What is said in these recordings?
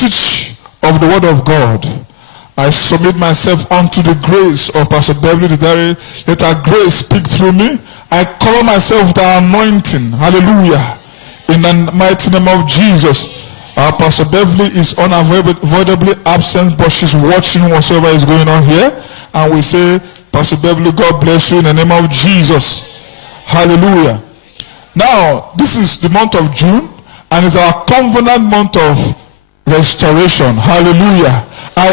message of the Word of God, I submit myself unto the grace of Pastor Beverly Didari. Let our grace speak through me. I cover myself with our anointing. Hallelujah. In the mighty name of Jesus. Our Pastor Beverly is unavoidably absent, but she's watching whatsoever is going on here. And we say, Pastor Beverly, God bless you in the name of Jesus. Hallelujah. Now, this is the month of June, and it's our covenant month of restoration. Hallelujah.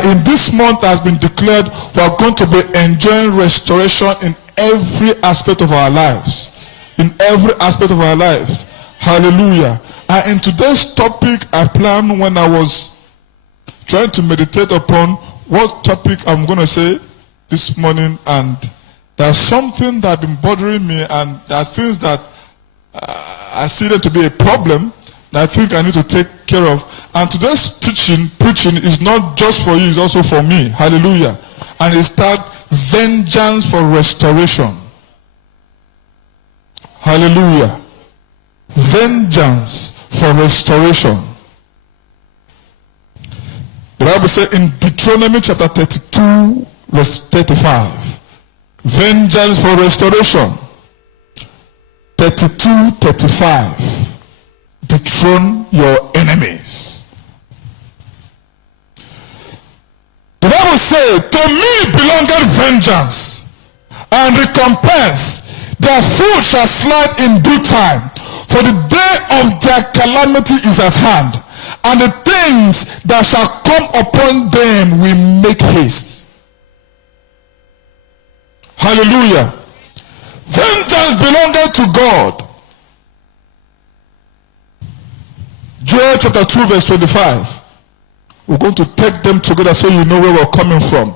In this month has been declared we are going to be enjoying restoration in every aspect of our lives. In every aspect of our lives. Hallelujah. And in today's topic, I planned when I was trying to meditate upon what topic I'm going to say this morning, and there's something that has been bothering me, and there are things that I see them to be a problem that I think I need to take care of. And today's preaching is not just for you, it's also for me. Hallelujah. And it's tagged vengeance for restoration. Hallelujah. Vengeance for restoration. The Bible says in Deuteronomy chapter 32 verse 35, vengeance for restoration. 32:35. Dethrone your enemies. The Bible says, to me belongeth vengeance and recompense. Their food shall slide in due time, for the day of their calamity is at hand, and the things that shall come upon them will make haste. Hallelujah. Vengeance belongeth to God. Joel chapter 2 verse 25. We're going to take them together so you know where we're coming from.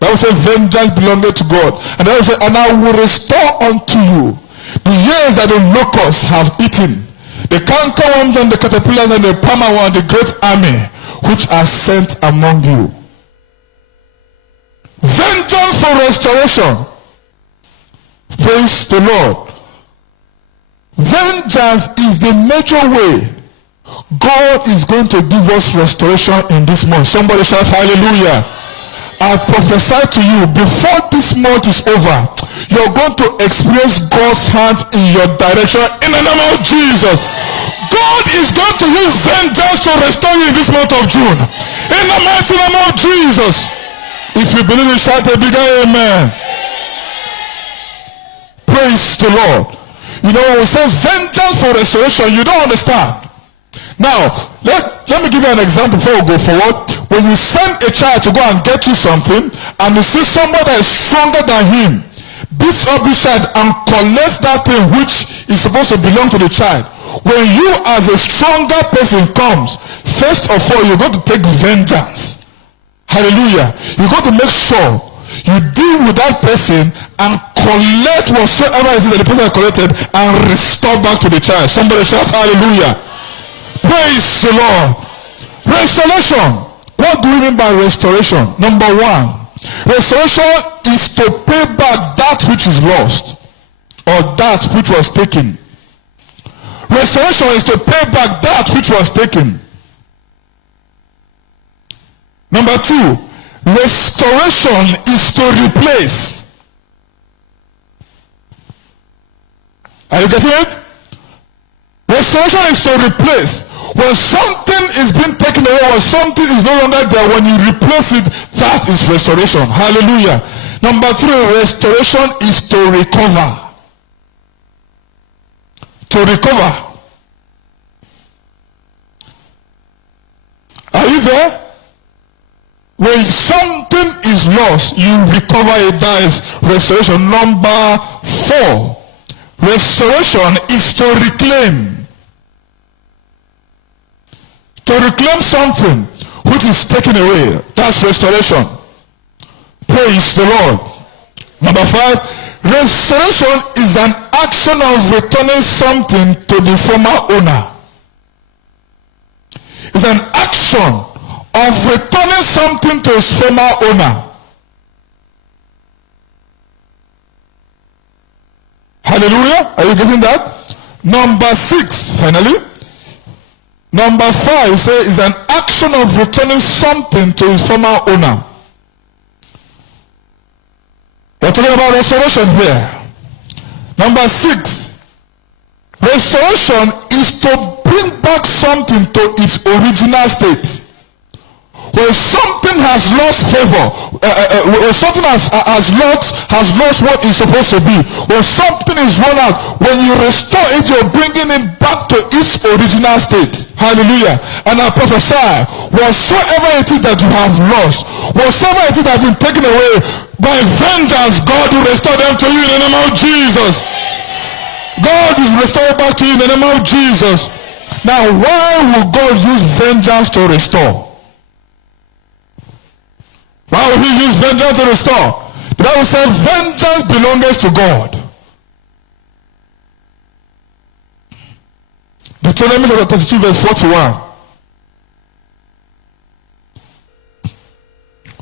That will say vengeance belongeth to God. And that will say, and I will restore unto you the years that the locusts have eaten, the cankerworms and the caterpillars and the palmerworm and the great army which are sent among you. Vengeance for restoration. Praise the Lord. Vengeance is the major way God is going to give us restoration in this month. Somebody shout hallelujah. I prophesy to you, before this month is over, you're going to experience God's hand in your direction in the name of Jesus. God is going to use vengeance to restore you in this month of June. In the mighty name of Jesus. If you believe it, shout a bigger amen. Praise the Lord. You know, when we say vengeance for restoration, you don't understand. Now, let me give you an example before we go forward. When you send a child to go and get you something, and you see somebody that is stronger than him, beats up the child and collects that thing which is supposed to belong to the child. When you as a stronger person comes, first of all, you're going to take vengeance. Hallelujah. You're going to make sure you deal with that person and collect whatsoever it is that the person has collected and restore back to the child. Somebody shout hallelujah. Praise the Lord. Restoration. What do we mean by restoration? Number one, restoration is to pay back that which is lost or that which was taken. Restoration is to pay back that which was taken. Number two, restoration is to replace. Are you getting it? Restoration is to replace. When something is being taken away, when something is no longer there, when you replace it, that is restoration. Hallelujah. Number three, restoration is to recover. To recover. Are you there? When something is lost, you recover it. That is restoration. Number four, restoration is to reclaim. To reclaim something which is taken away. That's restoration. Praise the Lord. Number five, restoration is an action of returning something to the former owner. It's an action of returning something to its former owner. Hallelujah. Are you getting that? Number six, finally, Number 5 says is an action of returning something to its former owner. We're talking about restoration here. Number 6, restoration is to bring back something to its original state. When something has lost favor, when something has lost what it's supposed to be, when something is run out, when you restore it, you're bringing it back to its original state. Hallelujah. And I prophesy, whatsoever it is that you have lost, whatsoever it is that has been taken away, by vengeance, God will restore them to you in the name of Jesus. God will restore back to you in the name of Jesus. Now, why will God use vengeance to restore? Why will he use vengeance to restore? The Bible says vengeance belongs to God. Deuteronomy chapter 32 verse 41.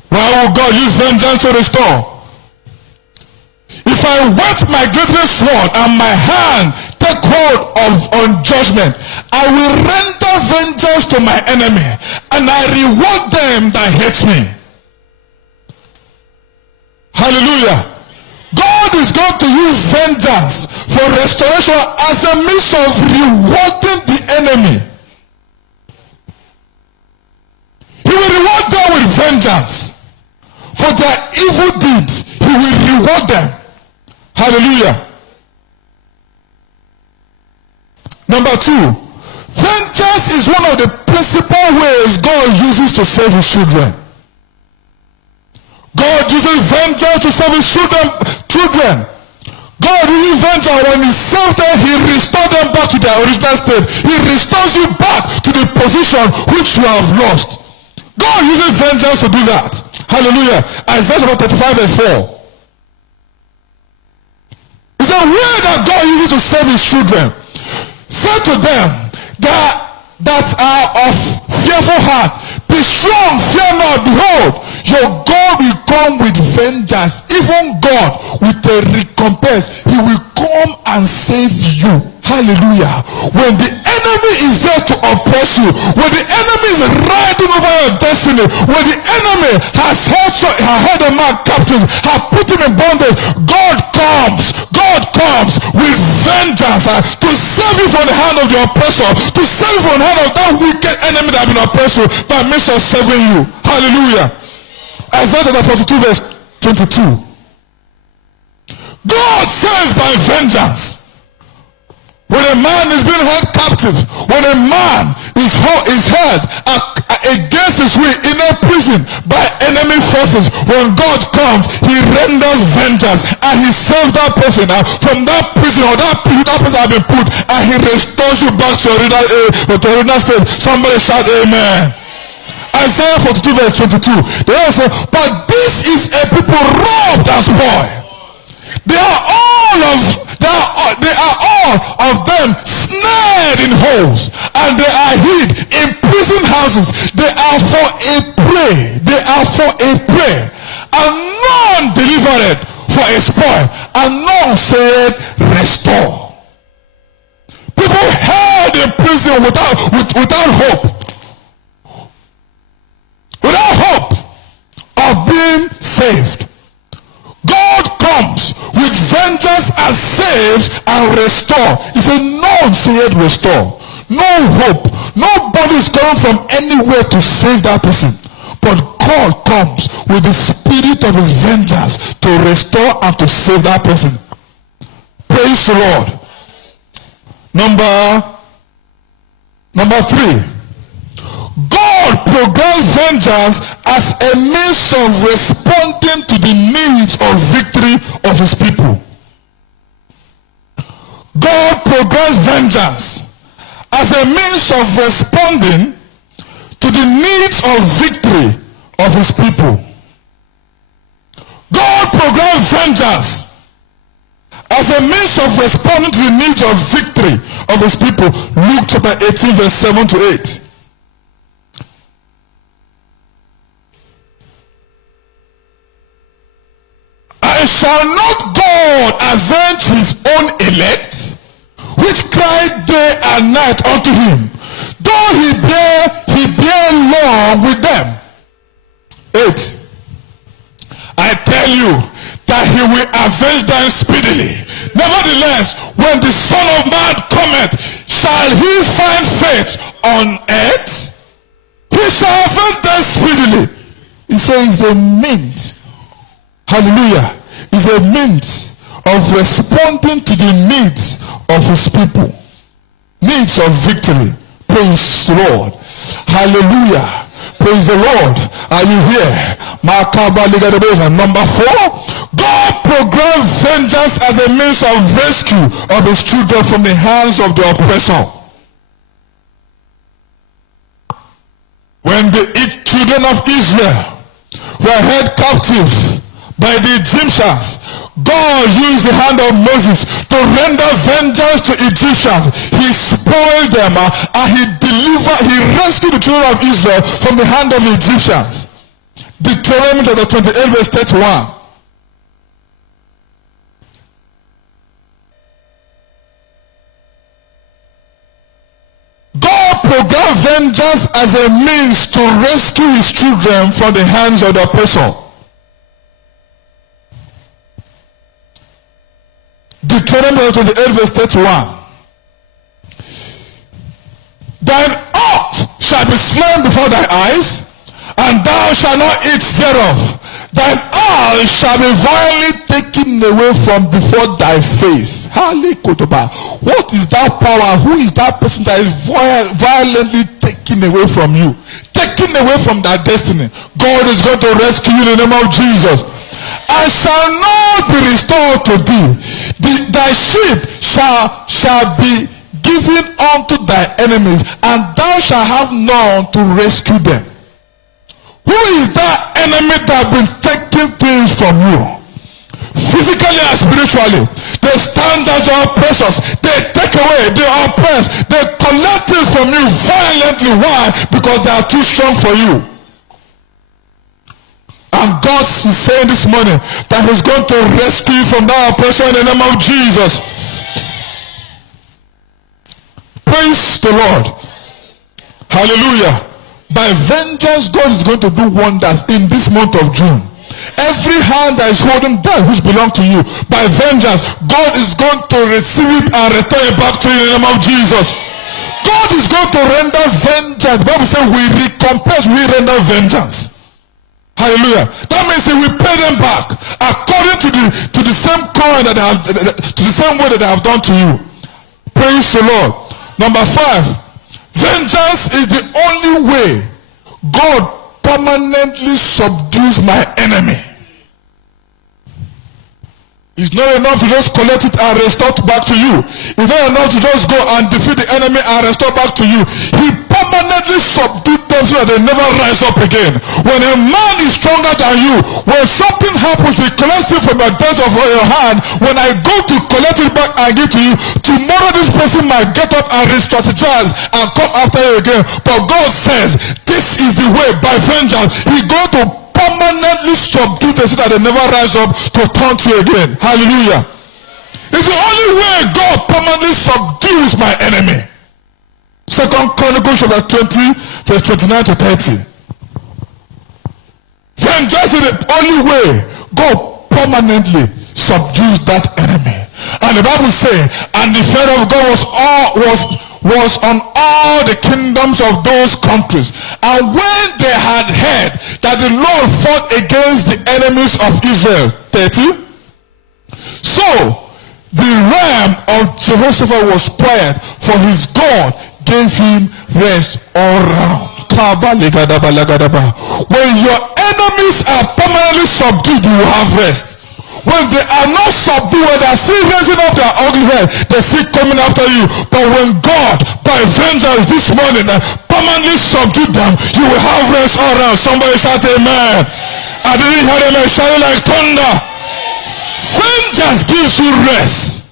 Why will God use vengeance to restore? If I wet my glittering sword and my hand take hold on judgment, I will render vengeance to my enemy and I reward them that hate me. Hallelujah. God is going to use vengeance for restoration as a means of rewarding the enemy. He will reward them with vengeance. For their evil deeds, he will reward them. Hallelujah. Number 2, vengeance is one of the principal ways God uses to save his children. God uses vengeance to save his children. God uses vengeance when he saved them, he restores them back to their original state. He restores you back to the position which you have lost. God uses vengeance to do that. Hallelujah. Isaiah 35 verse 4. It's a way that God uses to save his children. Say to them that are of fearful heart, be strong, fear not, behold, your God will come with vengeance. Even God with a recompense. He will come and save you. Hallelujah. When the enemy is there to oppress you, when the enemy is riding over your destiny, when the enemy has held a man captive, has put him in bondage, God comes with vengeance to save you from the hand of the oppressor, to save you from the hand of that wicked enemy that has been oppressed you by means of saving you. Hallelujah. Isaiah 42 verse 22. God says by vengeance. When a man is being held captive, when a man is held against his will in a prison by enemy forces, when God comes, he renders vengeance and he saves that person from that prison or that person has been put, and he restores you back to your original state. Somebody shout amen. Isaiah 42 verse 22. They also say, but this is a people robbed and spoiled. They are all of them snared in holes, and they are hid in prison houses. They are for a prey. They are for a prey, and none delivered for a spoil, and none said restore. People held in prison without hope. Without hope of being saved. God comes with vengeance and saves and restore. He said, none said restore. No hope. Nobody is coming from anywhere to save that person. But God comes with the spirit of his vengeance to restore and to save that person. Praise the Lord. Number 3. God programs vengeance as a means of responding to the needs of victory of his people. God programs vengeance as a means of responding to the needs of victory of his people. God programs vengeance as a means of responding to the needs of victory of his people. Luke chapter 18 verse 7 to 8. And shall not God avenge his own elect, which cry day and night unto him? though he bear long with them. 8. I tell you that he will avenge them speedily. Nevertheless, when the Son of Man cometh, shall he find faith on earth? He shall avenge them speedily. He says a means. Hallelujah. Is a means of responding to the needs of his people. Needs of victory. Praise the Lord. Hallelujah. Praise the Lord. Are you here? Number 4. God programmed vengeance as a means of rescue of his children from the hands of the oppressor. When the children of Israel were held captive by the Egyptians, God used the hand of Moses to render vengeance to Egyptians. He spoiled them and he rescued the children of Israel from the hand of the Egyptians. Deuteronomy chapter 28 verse 31. God programmed vengeance as a means to rescue his children from the hands of the oppressor. Deuteronomy 28 verse 31. Thine ox shall be slain before thy eyes, and thou shalt not eat thereof. Thine eye shall be violently taken away from before thy face. What is that power? Who is that person that is violently taken away from you? Taken away from thy destiny. God is going to rescue you in the name of Jesus. And shall not be restored to thee. Thy sheep shall be given unto thy enemies, and thou shalt have none to rescue them. Who is that enemy that has been taking things from you? Physically and spiritually. They stand as your oppressors. They take away, they oppress, they collect it from you violently. Why? Because they are too strong for you. And God is saying this morning that he's going to rescue you from that oppression in the name of Jesus. Praise the Lord. Hallelujah. By vengeance, God is going to do wonders in this month of June. Every hand that is holding that which belongs to you, by vengeance, God is going to receive it and return it back to you in the name of Jesus. God is going to render vengeance. The Bible says we recompense, we render vengeance. Hallelujah. That means he will pay them back according to the same coin that they have, to the same way that they have done to you. Praise the Lord. Number 5. Vengeance is the only way God permanently subdues my enemy. It's not enough to just collect it and restore it back to you. It's not enough to just go and defeat the enemy and restore back to you. He permanently subdued them so that they never rise up again. When a man is stronger than you, when something happens, he collects it from the depths of your hand. When I go to collect it back and give to you, tomorrow this person might get up and re-strategize and come after you again. But God says, this is the way, by vengeance. He's going to permanently subdue them so that they never rise up to taunt you again. Hallelujah. It's the only way God permanently subdues my enemy. 2 Chronicles chapter 20 verse 29 to 30. Vengeance is the only way God permanently subdues that enemy. And the Bible says, and the fear of God was on all the kingdoms of those countries. And when they had heard that the Lord fought against the enemies of Israel, 30. So the realm of Jehoshaphat was quiet, for his God gave him rest all round. When your enemies are permanently subdued, you will have rest. When they are not subdued, when they are still raising up their ugly head, they still coming after you. But when God, by vengeance this morning, permanently subdued them, you will have rest all around. Somebody shout amen. I didn't hear them shouting like thunder. Vengeance gives you rest.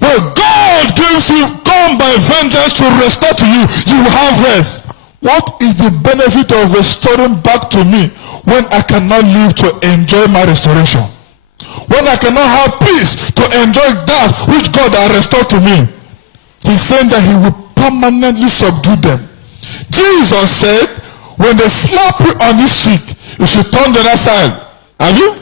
When God gives you, come by vengeance to restore to you, you will have rest. What is the benefit of restoring back to me when I cannot live to enjoy my restoration? When I cannot have peace to enjoy that which God has restored to me? He's saying that he will permanently subdue them. Jesus said, when they slap you on this cheek, you should turn the other side. Have you?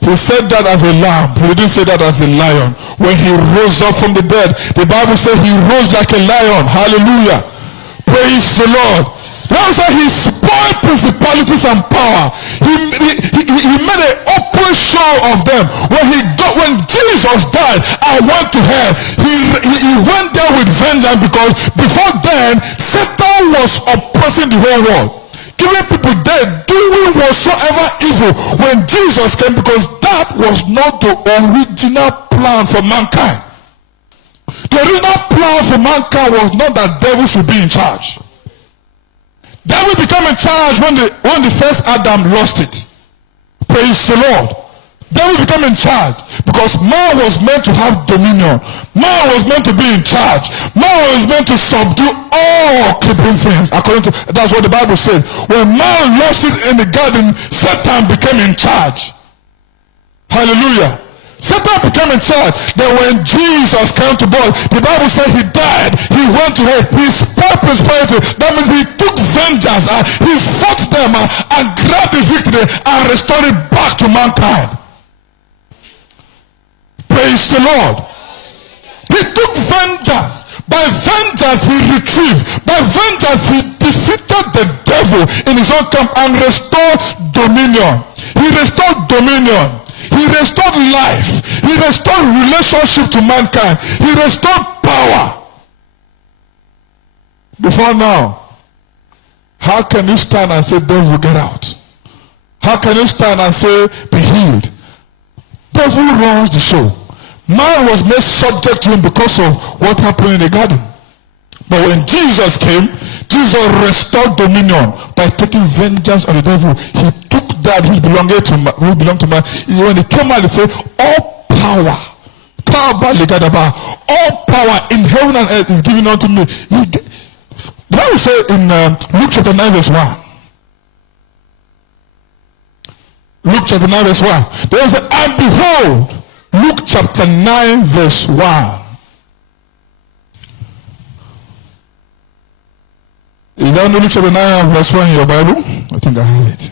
He said that as a lamb. He didn't say that as a lion. When he rose up from the dead, the Bible said he rose like a lion. Hallelujah. Praise the Lord. That's why he spoiled principalities and power. He made an open show of them. When Jesus died and went to hell, he went there with vengeance, because before then Satan was oppressing the whole world, giving people death, doing whatsoever evil when Jesus came, because that was not the original plan for mankind. The original plan for mankind was not that devil should be in charge. Devil became in charge when the first Adam lost it. Praise the Lord. Devil became in charge because man was meant to have dominion. Man was meant to be in charge. Man was meant to subdue all creeping things. That's what the Bible says. When man lost it in the garden, Satan became in charge. Hallelujah. Satan became in charge. Then when Jesus came to birth, the Bible says he died. He went to hell. He spoiled prosperity. That means he took vengeance and he fought them and grabbed the victory and restored it back to mankind. Praise the Lord. He took vengeance. By vengeance he retrieved. By vengeance he defeated the devil in his own camp and restored dominion. He restored dominion. He restored life. He restored relationship to mankind. He restored power. Before now, how can you stand and say, devil, get out? How can you stand and say, be healed? Devil runs the show. Man was made subject to him because of what happened in the garden. But when Jesus came, Jesus restored dominion by taking vengeance on the devil. He took that which belonged to man. When he came out, he said, all power, all power in heaven and earth is given unto me. The Bible says in Luke chapter 9 verse 1. Luke chapter 9 verse 1. There is and behold, Luke chapter 9 verse 1. Is that Luke chapter 9 verse 1 in your Bible? I think I have it.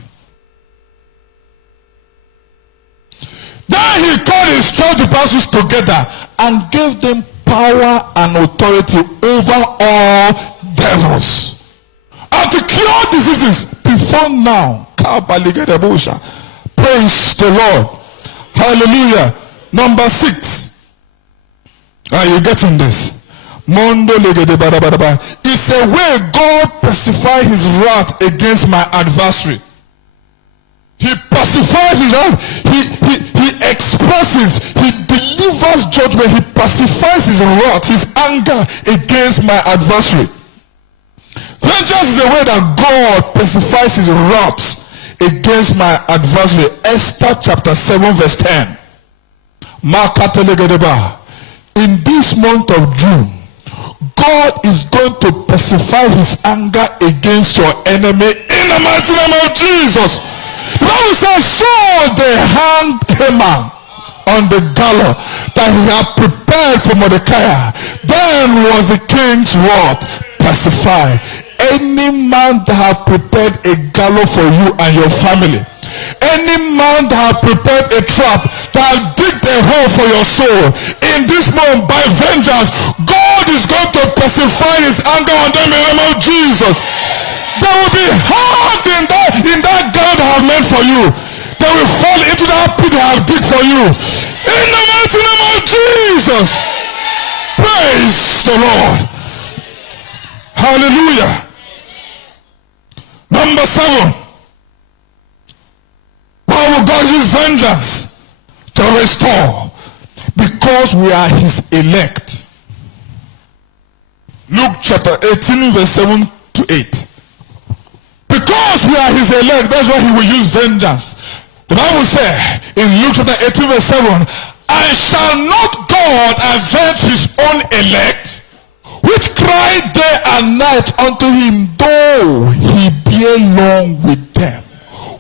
Then he called his 12 apostles together and gave them power and authority over all devils and to cure diseases. Before now, praise the Lord. Hallelujah. Number 6. Are you getting this? It's a way God pacifies his wrath against my adversary. He pacifies his wrath. He expresses, he delivers judgment. He pacifies his wrath, his anger against my adversary. Vengeance is a way that God pacifies his wrath against my adversary. Esther chapter 7 verse 10. In this month of June, God is going to pacify his anger against your enemy in the mighty name of Jesus. The Bible says, so they hanged Haman on the gallows that he had prepared for Mordecai. Then was the king's wrath pacified. Any man that had prepared a gallows for you and your family, any man that had prepared a trap, that had digged a hole for your soul, in this moment by vengeance, God is going to pacify his anger on them in the name of Jesus. They will be hard in that God I have made for you. They will fall into that pit I have digged for you. In the mighty name of Jesus. Praise the Lord. Hallelujah. Number 7. Why will God use vengeance to restore? Because we are his elect. Luke chapter 18 verse 7 to 8. Because we are his elect, that's why he will use vengeance. The Bible says in Luke chapter 18 verse 7, and shall not God avenge his own elect, which cry day and night unto him, though he bear long with them?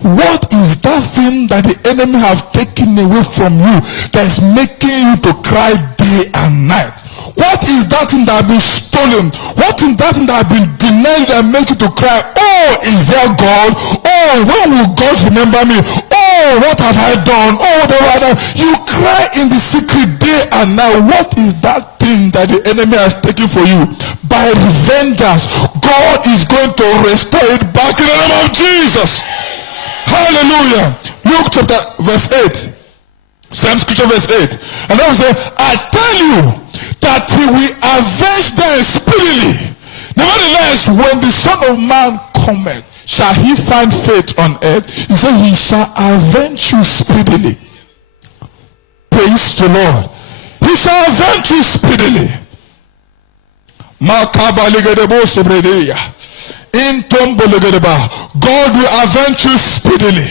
What is that thing that the enemy have taken away from you that is making you to cry day and night? What is is that thing that has been stolen? What is that thing that has been denied that makes you to cry? Oh, is there God? Oh, when will God remember me? Oh, what have I done? Oh, whatever I done. You cry in the secret day and night. What is that thing that the enemy has taken for you? By vengeance, God is going to restore it back in the name of Jesus. Hallelujah. Luke chapter verse 8. Same scripture verse 8. And I will say, I tell you that he will avenge them speedily. Nevertheless, when the Son of Man cometh, shall he find faith on earth? He said, he shall avenge you speedily. Praise the Lord. He shall avenge you speedily. God will avenge you speedily.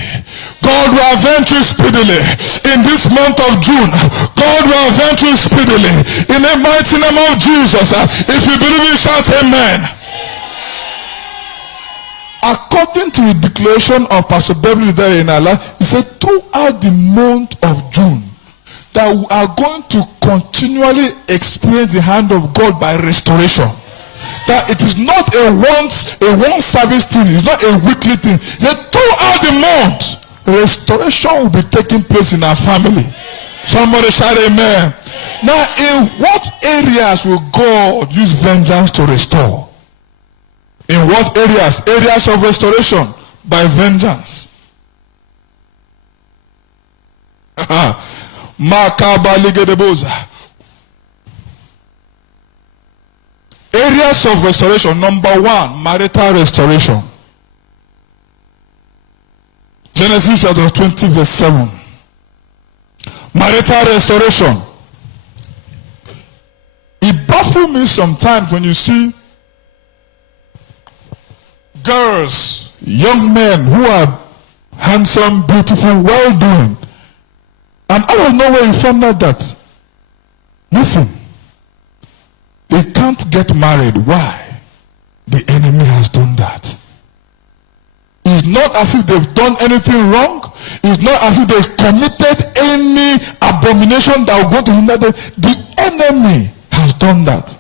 God will avenge you speedily. In this month of June, God will avenge you speedily. In the mighty name of Jesus. If you believe it, shout amen. According to the declaration of Pastor Beverly there in Allah, he said throughout the month of June, that we are going to continually experience the hand of God by restoration. That it is not a one service thing, it's not a weekly thing. That throughout the month, restoration will be taking place in our family. Somebody shout amen. Now, in what areas will God use vengeance to restore? In what areas? Areas of restoration by vengeance. Areas of restoration. Number one, marital restoration. Genesis chapter 20 verse 7. Marital restoration. It baffles me sometimes when you see girls, young men who are handsome, beautiful, well-doing, and out of nowhere you find out that nothing. They can't get married. Why? The enemy has done that. It's not as if they've done anything wrong. It's not as if they've committed any abomination that will go to hinder them. The enemy has done that.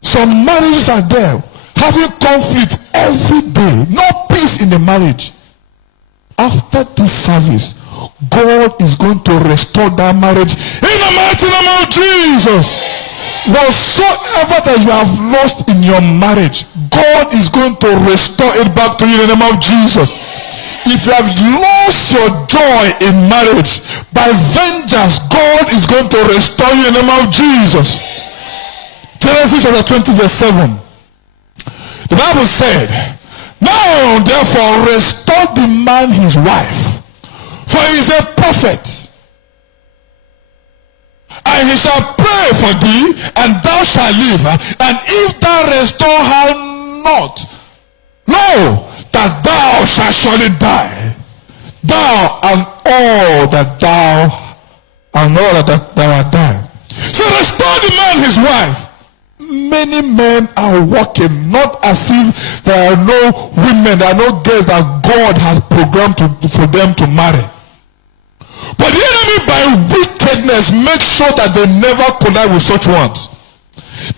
Some marriages are there having conflict every day. No peace in the marriage. After this service, God is going to restore that marriage in the mighty name of Jesus. Whatsoever that you have lost in your marriage, God is going to restore it back to you in the name of Jesus. If you have lost your joy in marriage, by vengeance, God is going to restore you in the name of Jesus. Genesis chapter 20 verse 7. The Bible said, now therefore restore the man his wife, for he is a prophet. And he shall pray for thee, and thou shalt live. And if thou restore her not, know that thou shalt surely die. Thou and all that thou art dying. So restore the man his wife. Many men are walking, not as if there are no women, there are no girls that God has programmed for them to marry. But the enemy by wickedness makes sure that they never collide with such ones.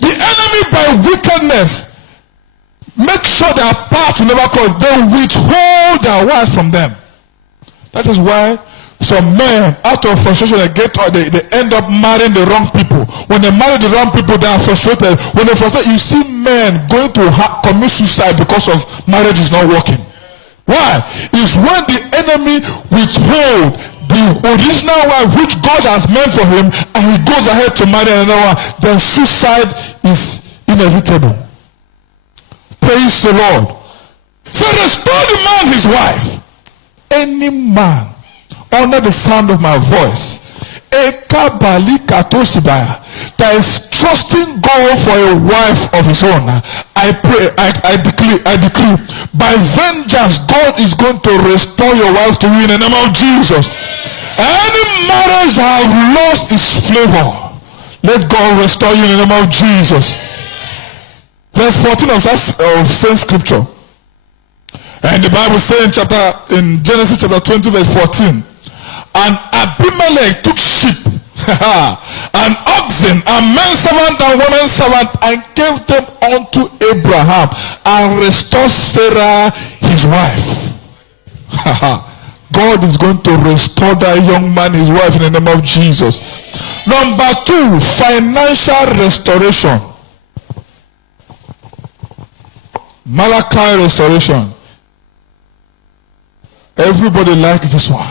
The enemy by wickedness makes sure their path will never cross. They withhold their wives from them. That is why some men, out of frustration, they end up marrying the wrong people. When they marry the wrong people, they are frustrated. When they're frustrated, you see men going to commit suicide because of marriage is not working. Why? It's when the enemy withhold the original wife which God has meant for him, and he goes ahead to marry another one, then suicide is inevitable. Praise the Lord. So restore the man his wife. Any man under the sound of my voice that is trusting God for a wife of his own, I pray, I decree, by vengeance, God is going to restore your wife to you in the name of Jesus. Any marriage that have lost its flavor, let God restore you in the name of Jesus. Verse 14 of same scripture. And the Bible says in Genesis chapter 20 verse 14, and Abimelech took sheep and of chosen, and men servant and women servant, and gave them unto Abraham, and restored Sarah his wife. God is going to restore that young man his wife in the name of Jesus. Number 2, financial restoration. Malachi restoration. Everybody likes this one,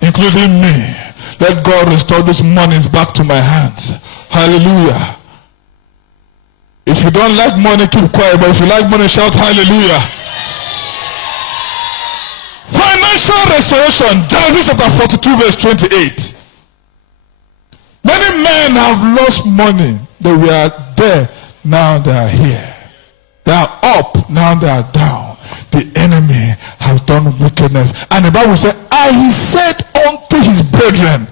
including me. Let God restore those monies back to my hands. Hallelujah. If you don't like money, keep quiet. But if you like money, shout hallelujah. Financial restoration. Genesis chapter 42 verse 28. Many men have lost money. They were there, now they are here. They are up, now they are down. The enemy has done wickedness. And the Bible said, and he said unto his brethren,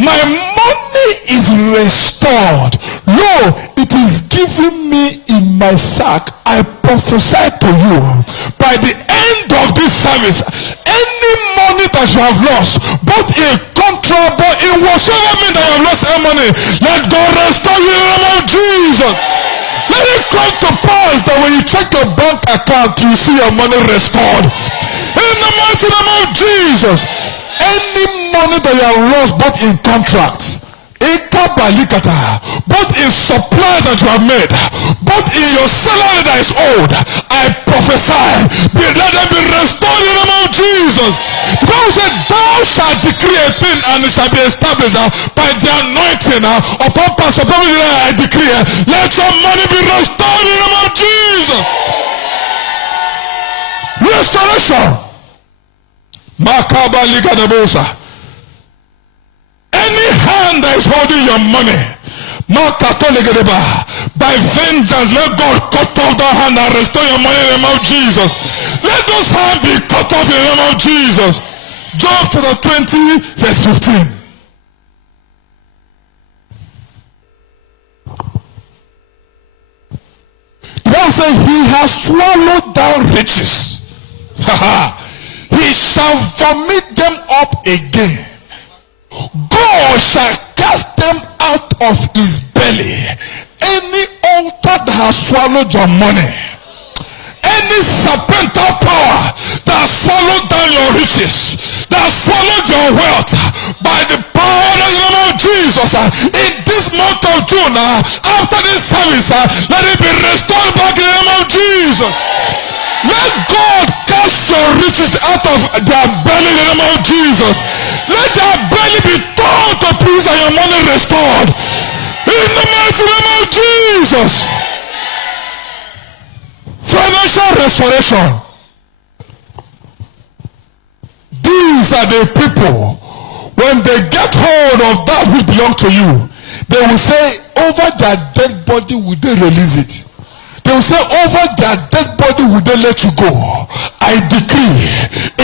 my money is restored. Lo, it is given me in my sack. I prophesy to you, by the end of this service, any money that you have lost, both in contract, but in whatsoever means that you have lost any money, let God restore you in the name of Jesus. Let it come to pass that when you check your bank account, you see your money restored. In the mighty name of Jesus. Any money that you have lost, both in contracts, both in supply that you have made, both in your salary that is owed, I prophesy, let them be restored in the name of Jesus. The Bible said, thou shalt decree a thing and it shall be established by the anointing upon Pastor Pamela. I decree, let your money be restored in the name of Jesus. Restoration. Makaba Ligadebosa. Any hand that is holding your money, by vengeance, let God cut off that hand and restore your money in the name of Jesus. Let those hands be cut off in the name of Jesus. John chapter 20 verse 15. The Bible says, he has swallowed down riches. He shall vomit them up again. God shall cast them out of his belly. Any altar that has swallowed your money, any serpentine power that has swallowed down your riches, that has swallowed your wealth, by the power of the name of Jesus, in this month of June, after this service, let it be restored back in the name of Jesus. Let God cast your riches out of their belly in the name of Jesus. Let their belly be torn to pieces and your money restored in the mighty name of Jesus. Financial restoration. These are the people, when they get hold of that which belongs to you, they will say, over their dead body will they release it. They will say, over their dead body will they let you go. I decree,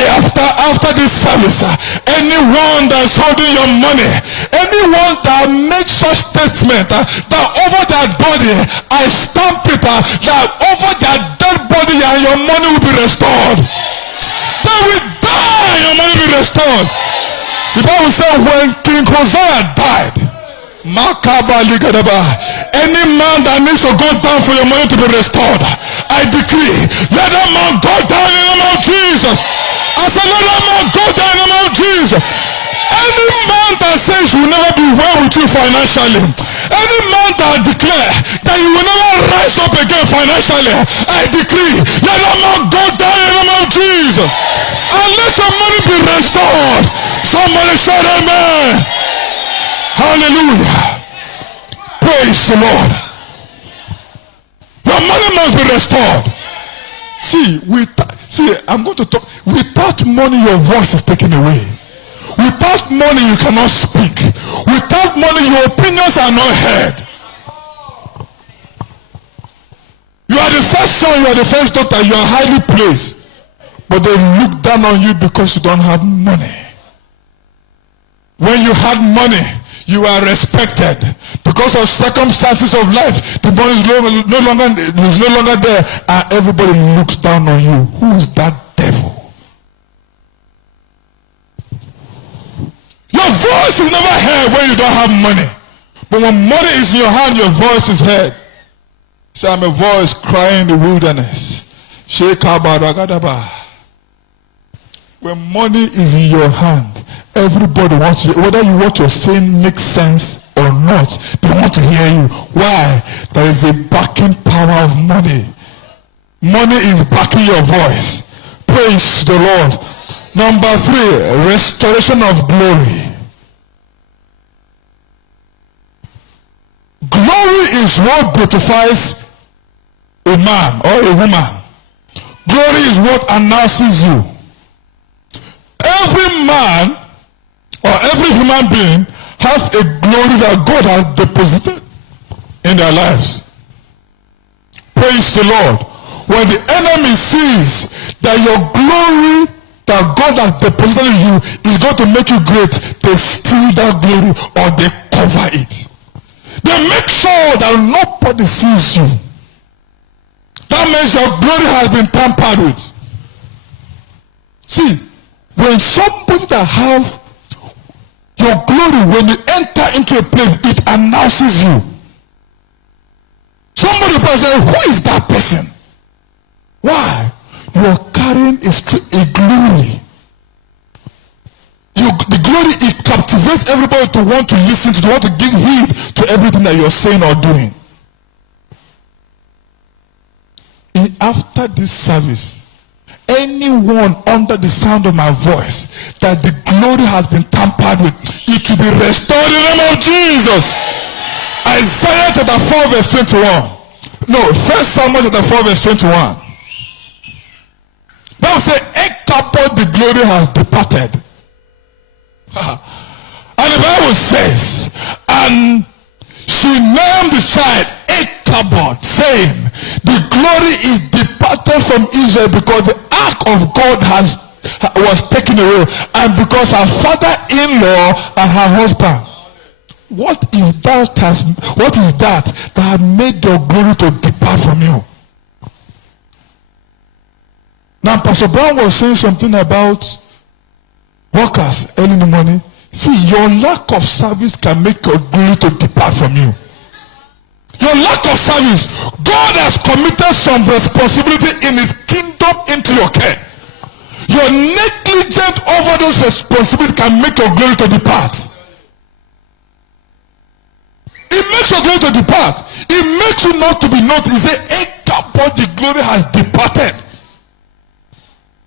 after this service, anyone that is holding your money, anyone that makes such statement, that over their body, I stamp it, that over their dead body and your money will be restored. They will die, your money will be restored. The Bible says, when King Hosea died, any man that needs to go down for your money to be restored, I decree, let that man go down in the name of Jesus. I said, let that man go down in the name of Jesus. Any man that says you will never be well with you financially, any man that declare that you will never rise up again financially, I decree, let that man go down in the name of Jesus. And let your money be restored. Somebody shout amen. Hallelujah. Praise the Lord. Your money must be restored. See, I'm going to talk. Without money, your voice is taken away. Without money, you cannot speak. Without money, your opinions are not heard. You are the first son, you are the first daughter, you are highly placed. But they look down on you because you don't have money. When you had money, you are respected. Because of circumstances of life, the money is no longer there, and everybody looks down on you. Who is that devil? Your voice is never heard when you don't have money. But when money is in your hand, your voice is heard. Say, I'm a voice crying in the wilderness. When money is in your hand, everybody wants to hear. Whether what you're saying makes sense or not, they want to hear you. Why? There is a backing power of money. Money is backing your voice. Praise the Lord. Number 3, restoration of glory. Glory is what beautifies a man or a woman. Glory is what announces you. Every man or every human being has a glory that God has deposited in their lives. Praise the Lord. When the enemy sees that your glory that God has deposited in you is going to make you great, they steal that glory or they cover it. They make sure that nobody sees you. That means your glory has been tampered with. See, when somebody that have your glory, when you enter into a place, it announces you. Somebody will say, who is that person? Why? You are carrying a glory. The glory, it captivates everybody to want to listen to want to give heed to everything that you're saying or doing. After this service, anyone under the sound of my voice that the glory has been tampered with, it will be restored in the name of Jesus. Isaiah chapter 4 verse 21. No, 1 Samuel chapter 4 verse 21. Bible says, the glory has departed. And the Bible says, and she named the child Ichabod, saying, the glory is departed from Israel because the ark of God was taken away, and because her father-in-law and her husband. What is that that had made your glory to depart from you? Now, Pastor Brown was saying something about workers early in the morning. See, your lack of service can make your glory to depart from you. Your lack of service, God has committed some responsibility in his kingdom into your care. Your negligence over those responsibilities can make your glory to depart. It makes your glory to depart. It makes you not to be noticed. He said, but the glory has departed.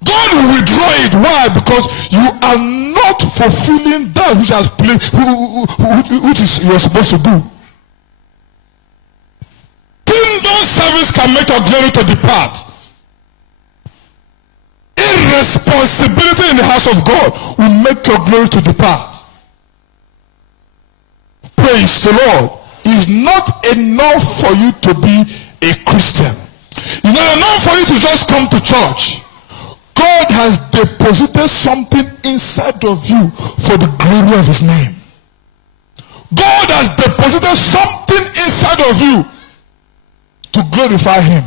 God will withdraw it. Why? Because you are not fulfilling that which has placed, which is you're supposed to do. Kingdom service can make your glory to depart. Irresponsibility in the house of God will make your glory to depart. Praise the Lord. It's not enough for you to be a Christian. It's not enough for you to just come to church. God has deposited something inside of you for the glory of his name. God has deposited something inside of you to glorify him.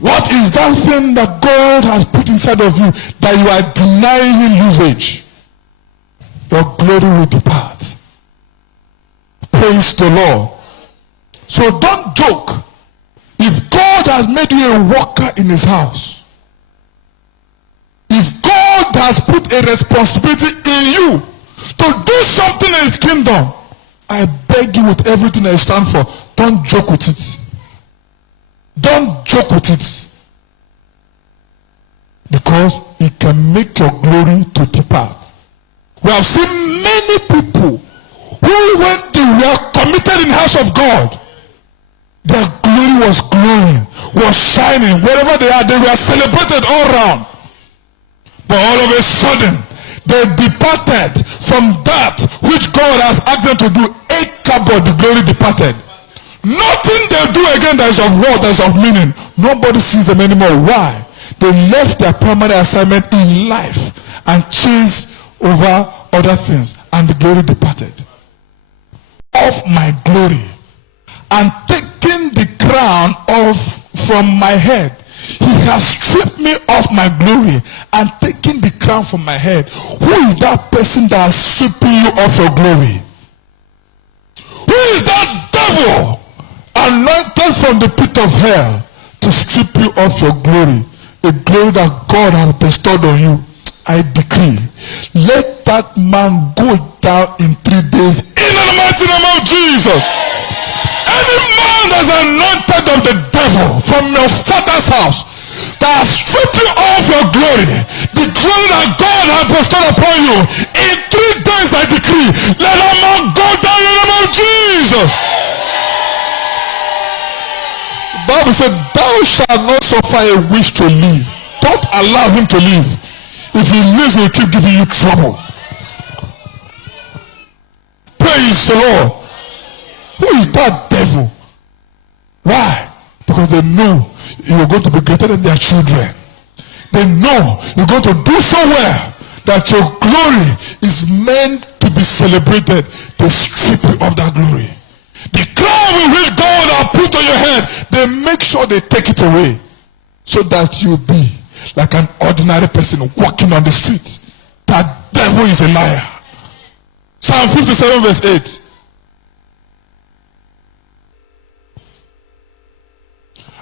What is that thing that God has put inside of you that you are denying him usage? Your glory will depart. Praise the Lord. So don't joke. If God has made you a worker in his house, if God has put a responsibility in you to do something in his kingdom, I beg you with everything I stand for, don't joke with it. Don't joke with it. Because it can make your glory to depart. We have seen many people who, when they were committed in the house of God, their glory was glowing, was shining. Wherever they are, they were celebrated all around. But all of a sudden, they departed from that which God has asked them to do. Ichabod, the glory departed. Nothing they do again that is of worth, that is of meaning. Nobody sees them anymore. Why? They left their primary assignment in life and chased over other things, and the glory departed. Of my glory, and taking the crown off from my head. He has stripped me of my glory and taken the crown from my head. Who is that person that is stripping you of your glory? Who is that devil anointed from the pit of hell to strip you of your glory? A glory that God has bestowed on you. I decree, let that man go down in 3 days in the mighty name of Jesus. Any man that's anointed of the devil from your father's house that has stripped you of your glory, the glory that God has bestowed upon you, in 3 days I decree, let that man go down in the name of Jesus. The Bible said, thou shalt not suffer a wish to live. Don't allow him to live. If he lives, he will keep giving you trouble. Praise the Lord. Who is that devil? Why? Because they know you are going to be greater than their children. They know you're going to do so well that your glory is meant to be celebrated. They strip you of that glory. The crown with which God has put on your head, they make sure they take it away so that you be like an ordinary person walking on the street. That devil is a liar. Psalm 57 verse 8.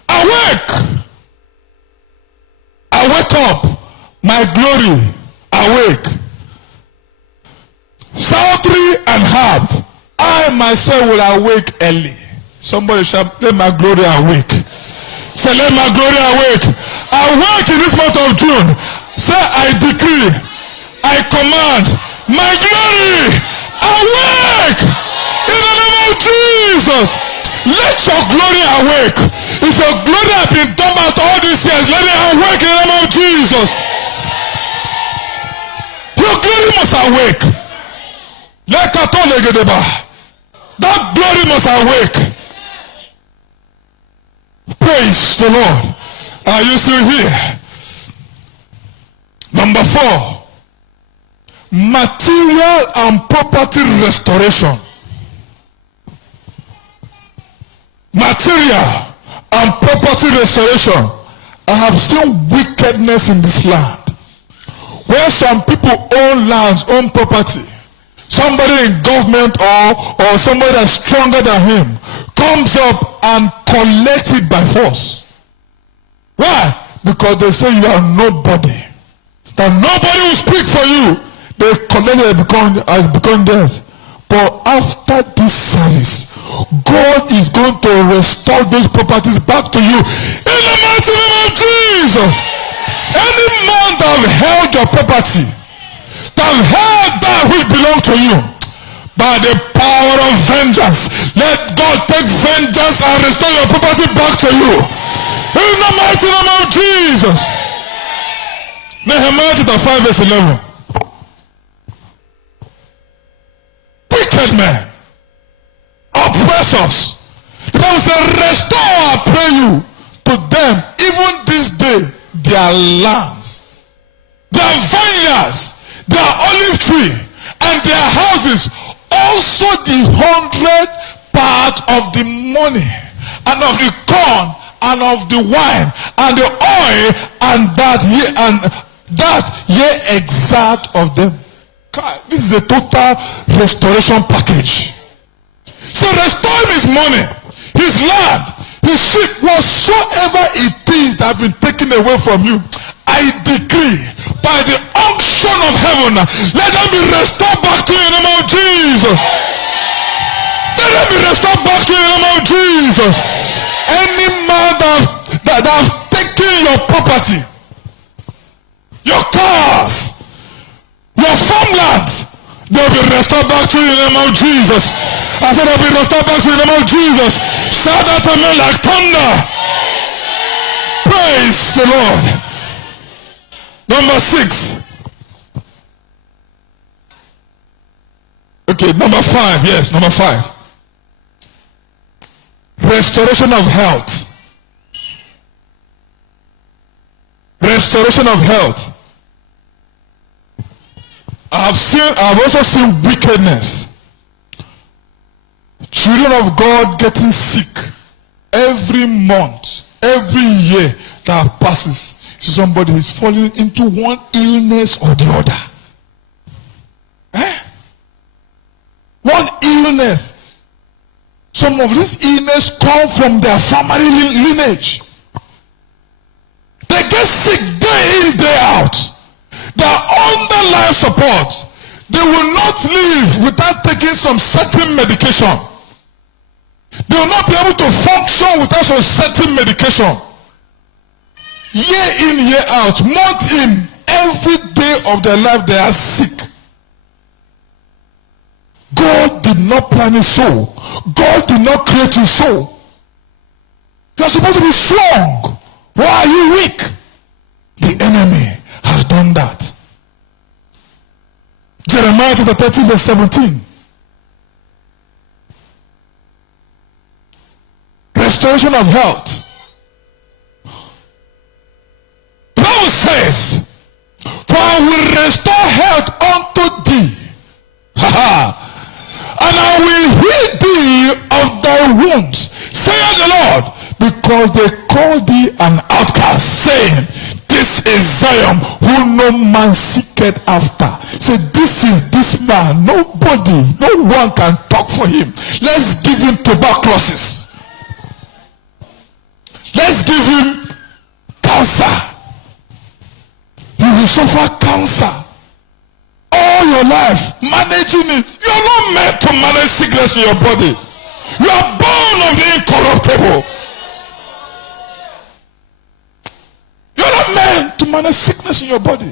Awake! Awake up, my glory, awake. Psaltery and harp, I myself will awake early. Somebody shall let my glory awake. Say, let my glory awake. Awake in this month of June. Say, I decree, I command, my glory, awake in the name of Jesus. Let your glory awake. If your glory has been dormant all these years, let it awake in the name of Jesus. Your glory must awake. That glory must awake. Praise the Lord. Are you still here? Number 4. Material and property restoration. Material and property restoration. I have seen wickedness in this land where some people own lands, own property. Somebody in government or somebody that's stronger than him comes up and collects it by force. Why? Because they say you are nobody. That nobody will speak for you. They collect it and become theirs. But after this service, God is going to restore those properties back to you in the mighty name of Jesus. Any man that held your property, that held that which belonged to you, by the power of vengeance, let God take vengeance and restore your property back to you in the mighty name of Jesus. Nehemiah chapter 5 verse 11. Wicked men, oppressors, the Bible says, restore, I pray you, to them even this day their lands, their vineyards, their olive tree, and their houses, also the 100th part of the money, and of the corn, and of the wine, and the oil, and that ye exact of them. God, this is a total restoration package. So restore him his money, his land, his sheep, whatsoever it is that have been taken away from you. I decree by the unction of heaven, let them be restored back to you in the name of Jesus. Let them be restored back to you in the name of Jesus. Any man that have taken your property, your cars, your farmland, they'll be restored back to you in the name of Jesus. I said they'll be restored back to you in the name of Jesus. Shout out to me like thunder. Praise the Lord. Number 6. Okay, number 5. Yes, number 5. Restoration of health. Restoration of health. I've also seen wickedness. Children of God getting sick every month, every year that passes. So somebody is falling into one illness or the other. One illness. Some of these illness come from their family lineage. They get sick day in, day out. They are under life support. They will not live without taking some certain medication. They will not be able to function without some certain medication. Year in, year out, month in, every day of their life they are sick. God did not plan it so. God did not create you so. You are supposed to be strong. Why are you weak? The enemy has done that. Jeremiah chapter 30 verse 17. Restoration of health. The Bible says, for I will restore health unto thee. And I will heal thee of thy wounds, saith the Lord, because they call thee an outcast, saying, this is Zion, who no man seeketh after. Say, this is this man. Nobody, no one can talk for him. Let's give him tuberculosis. Let's give him cancer. You will suffer cancer all your life, managing it. You are not meant to manage sickness in your body. You are born of the incorruptible. You are not meant to manage sickness in your body.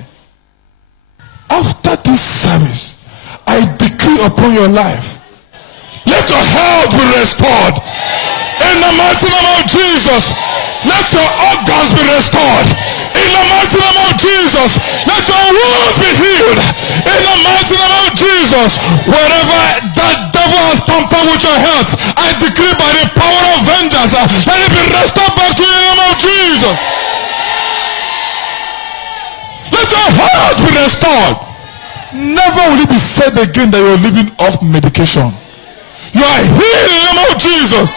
After this service, I decree upon your life, let your health be restored. In the mighty name of Jesus, let your organs be restored. In the mighty name of Jesus, let your wounds be healed. In the mighty name of Jesus, wherever that devil has tampered with your health, I decree by the power of vengeance, let it be restored back to you in the name of Jesus. Let your health be restored. Never will it be said again that you are living off medication. You are healed in the name of Jesus.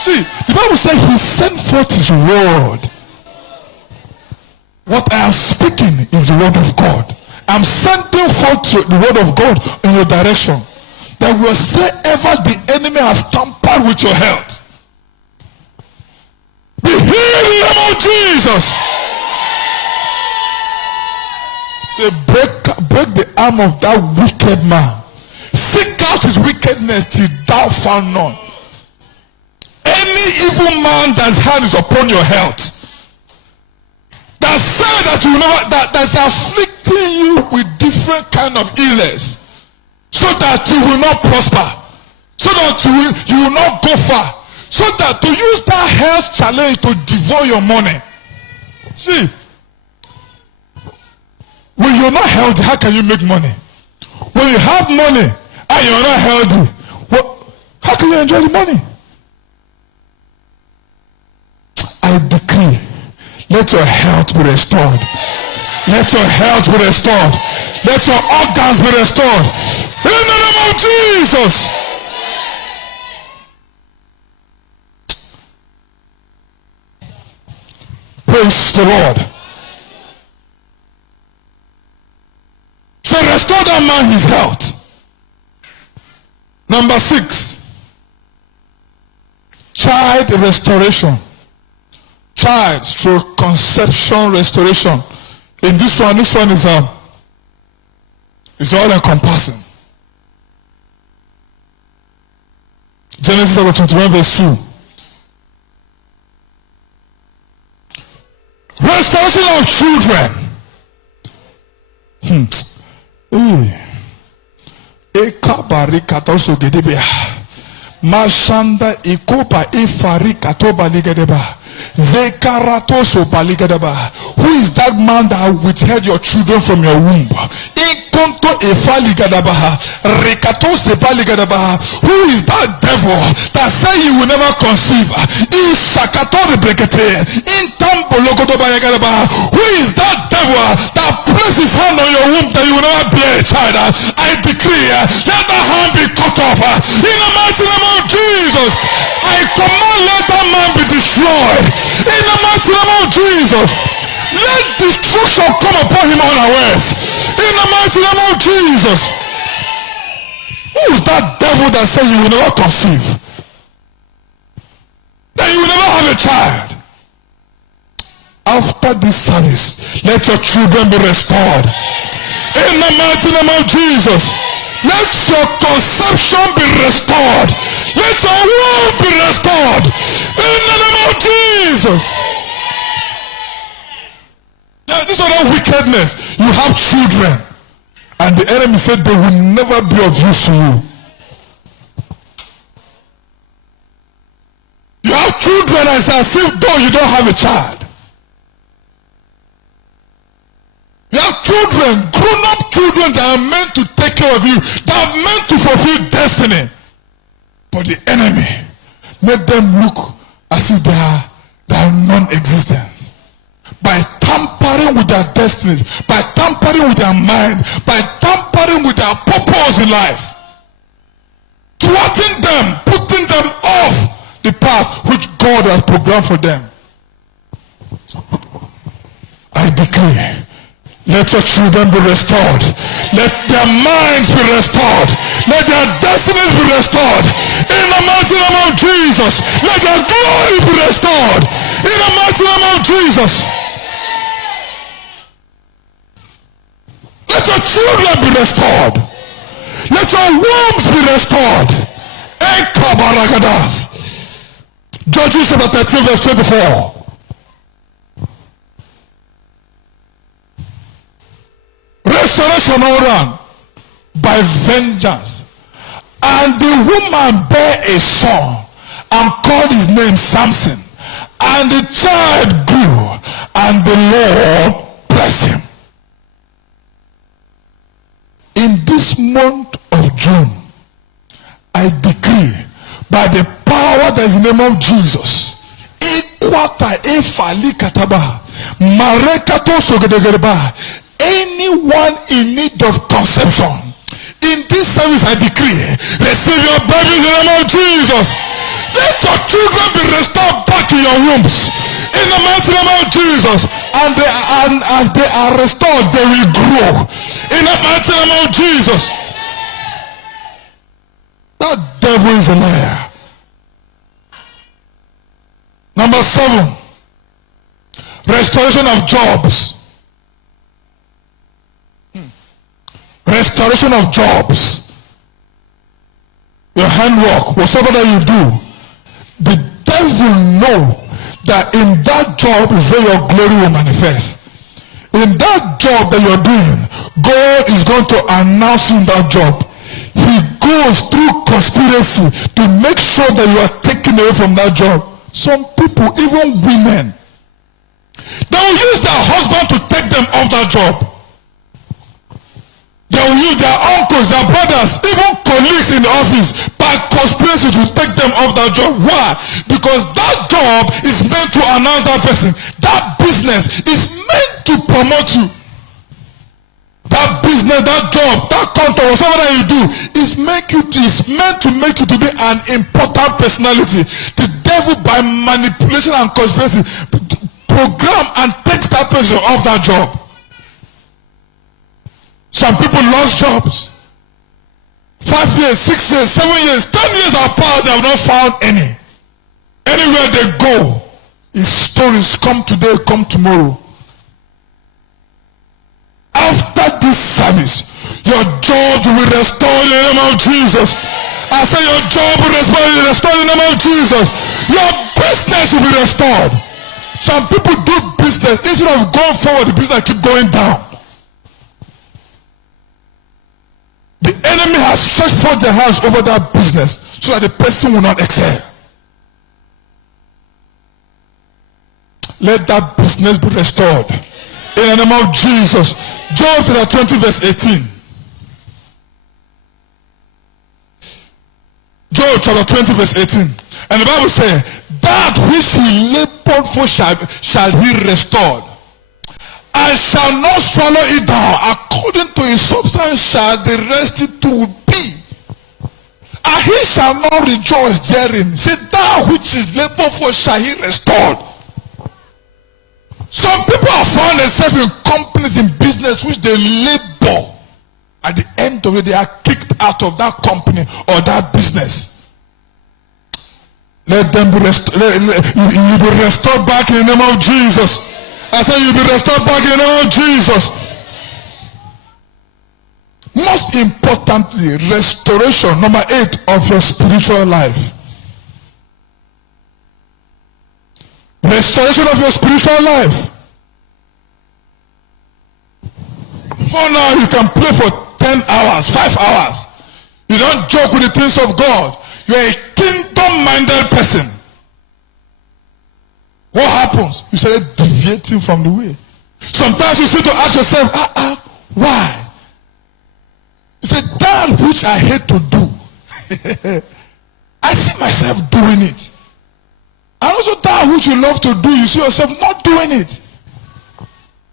See, the Bible says he sent forth his word. What I am speaking is the word of God. I'm sending forth the word of God in your direction. That wherever the enemy has tampered with your health, be healed in the name of Jesus. Say, break the arm of that wicked man. Seek out his wickedness till thou found none. Any evil man that's hand is upon your health, that said that you know that's afflicting you with different kind of illness, so that you will not prosper, so that you will not go far, so that to use that health challenge to devour your money. See, when you're not healthy, how can you make money? When you have money and you're not healthy, how can you enjoy the money? I decree, let your health be restored. Let your health be restored. Let your organs be restored. In the name of Jesus. Praise the Lord. So restore that man his health. Number 6. Child restoration. Child stroke conception restoration. In this one is all encompassing. Genesis chapter 21 verse 2. Restoration of children. Mashanda ikopa ifari katoba ligedeba. Zekaratoso baligadaba. Who is that man that withheld your children from your womb? Inkonto efaligadaba. Rekatose baligadaba. Who is that devil that said you will never conceive? In shakatori brekete. In tambologodoba yagadaba. Who is that devil that placed his hand on your womb that you will never bear a child? I decree, let that hand be cut off. In the mighty name of Jesus, I command let that man be destroyed. In the mighty name of Jesus, let destruction come upon him unawares. In the mighty name of Jesus. Who is that devil that said you will never conceive? and you will never have a child. After this service, let your children be restored. In the mighty name of Jesus. Let your conception be restored. Let your womb be restored. In the name of Jesus. Now, this other wickedness. You have children. And the enemy said they will never be of use to you. You have children as if though you don't have a child. You have children, grown-up children that are meant to take care of you, that are meant to fulfill destiny. But the enemy made them look as if they are non-existent. By tampering with their destinies, by tampering with their mind, by tampering with their purpose in life, thwarting them, putting them off the path which God has programmed for them. I declare, let your children be restored. Let their minds be restored. Let their destinies be restored. In the mighty name of Jesus. Let their glory be restored. In the mighty name of Jesus. Let your children be restored. Let your wombs be restored. Judges chapter 13 verse 24. Restoration all around by vengeance. And the woman bare a son and called his name Samson. And the child grew, and the Lord blessed him. In this month of June, I decree by the power that is in the name of Jesus, anyone in need of conception, in this service I decree, receive your baby in the name of Jesus. Let your children be restored back to your wombs in the mighty name of Jesus. And as they are restored, they will grow in the mighty name of Jesus. That devil is a liar. Number 7, restoration of jobs. Restoration of jobs. Your handwork, whatever that you do, the devil know that in that job is where your glory will manifest. In that job that you're doing, God is going to announce in that job. He goes through conspiracy to make sure that you are taken away from that job. Some people, even women, they will use their husband to take them off that job. They will use their uncles, their brothers, even colleagues in the office by conspiracy to take them off that job. Why? Because that job is meant to announce that person. That business is meant to promote you. That business, that job, that contract, whatever that you do, is meant to make you to be an important personality. The devil, by manipulation and conspiracy, program and takes that person off that job. Some people lost jobs. 5 years, 6 years, 7 years, 10 years are passed, they have not found any. Anywhere they go, his stories come today, come tomorrow. After this service, your job will be restored in the name of Jesus. I say your job will be restored in the name of Jesus. Your business will be restored. Some people do business, instead of going forward, the business keep going down. The enemy has stretched forth their hands over that business so that the person will not excel. Let that business be restored in the name of Jesus. Job chapter 20 verse 18. Job chapter 20 verse 18. And the Bible says, that which he labored for shall he restore, and shall not swallow it down. According to his substance shall the rest it too be, and he shall not rejoice therein. Say, that which is labored for shall he restore. Some people have found themselves in companies, in business, which they labor. At the end of it, they are kicked out of that company or that business. Let them be restored. You'll be restored back in the name of Jesus. I said you'll be restored back in the name of Jesus. Most importantly, restoration, number 8, of your spiritual life. Restoration of your spiritual life. For now, you can play for 10 hours, 5 hours. You don't joke with the things of God. You're a kingdom-minded person. What happens? You start deviating from the way. Sometimes you sit to ask yourself, why? You say, that which I hate to do, I see myself doing it. And also that which you love to do, you see yourself not doing it.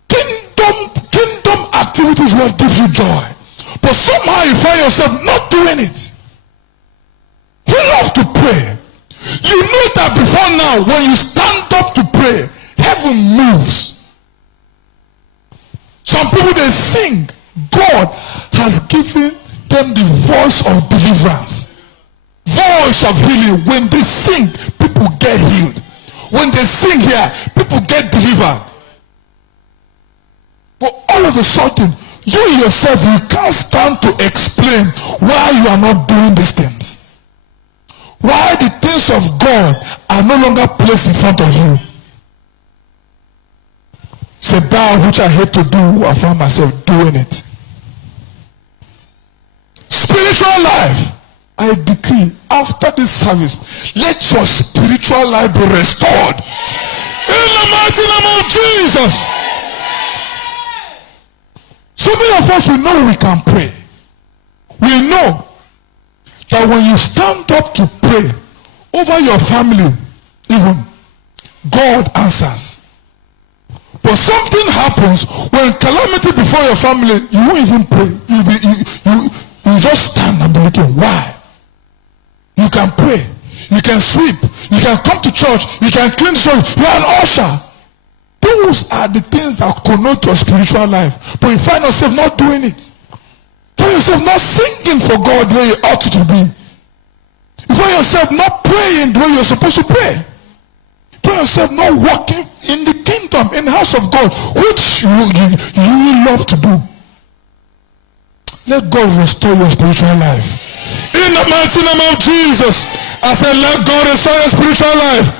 Kingdom activities will give you joy. But somehow you find yourself not doing it. You love to pray. You know that before now, when you stand up to pray, heaven moves. Some people, they sing. God has given them the voice of deliverance, voice of healing. When they sing, people get healed. When they sing here, people get delivered. But all of a sudden, you yourself, you can't stand to explain why you are not doing these things. Why the things of God are no longer placed in front of you. Say, that which I hate to do, I find myself doing it. Spiritual life, I decree, after this service, let your spiritual life be restored. In the mighty name of Jesus. So many of us, we know we can pray. We know that when you stand up to pray over your family, even, God answers. But something happens when calamity before your family, you won't even pray. You just stand and be looking. Why? You can pray. You can sweep. You can come to church. You can clean the church. You are an usher. Those are the things that connote your spiritual life. But you find yourself not doing it. Find yourself not singing for God where you ought to be. You find yourself not praying the way you're supposed to pray. You find yourself not walking in the kingdom, in the house of God, which you love to do. Let God restore your spiritual life. In the mighty name of Jesus, I said, let God restore your spiritual life.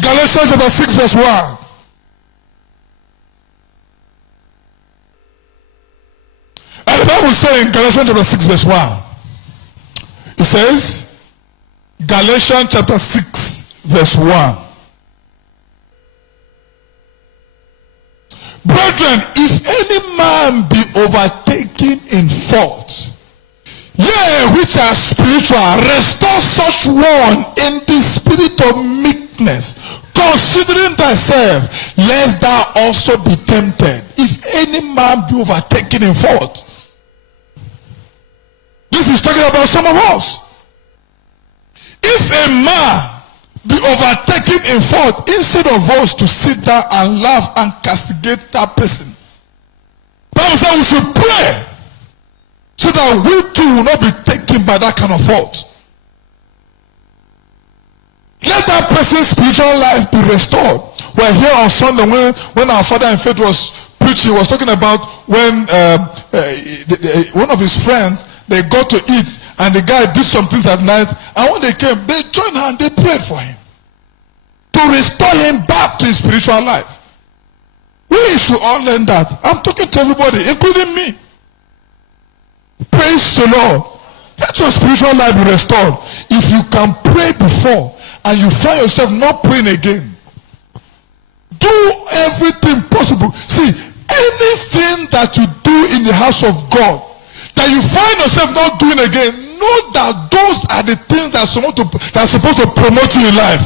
Galatians chapter 6 verse 1. And the Bible says in Galatians chapter 6 verse 1, it says, Galatians chapter 6 verse 1. Brethren, if any man be overtaken in fault, yea, which are spiritual, restore such one in the spirit of meekness, considering thyself, lest thou also be tempted. If any man be overtaken in fault. This is talking about some of us. If a man be overtaken in fault, instead of us to sit down and laugh and castigate that person, Bible says we should pray so that we too will not be taken by that kind of fault. Let that person's spiritual life be restored. We're here on Sunday when our father in faith was preaching. He was talking about when one of his friends, they got to eat and the guy did some things at night, and when they came, they joined her and they prayed for him to restore him back to his spiritual life. We should all learn that. I'm talking to everybody, including me. Praise the Lord. Let your spiritual life be restored. If you can pray before and you find yourself not praying again, do everything possible. See, anything that you do in the house of God that you find yourself not doing again, know that those are the things that are supposed to promote you in life.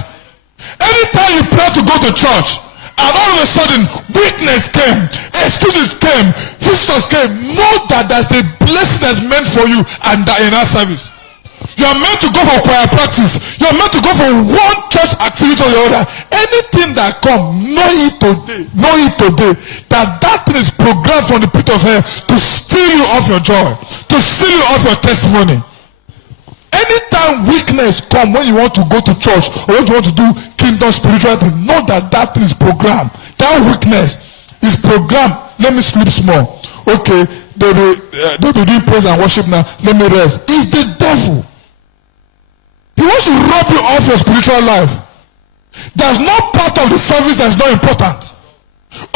Anytime you plan to go to church and all of a sudden weakness came, excuses came, visitors came, know that there's a blessing that's meant for you and that in our service. You are meant to go for choir practice. You are meant to go for one church activity or the other. Anything that comes, know it today, that thing is programmed from the pit of hell to steal you off your joy, to steal you off your testimony. Anytime weakness come when you want to go to church or when you want to do kingdom spiritual thing, know that that is programmed. That weakness is programmed. Let me sleep small. Okay, they'll be doing praise and worship now. Let me rest. It's the devil. He wants to rob you off your spiritual life. There's no part of the service that's not important.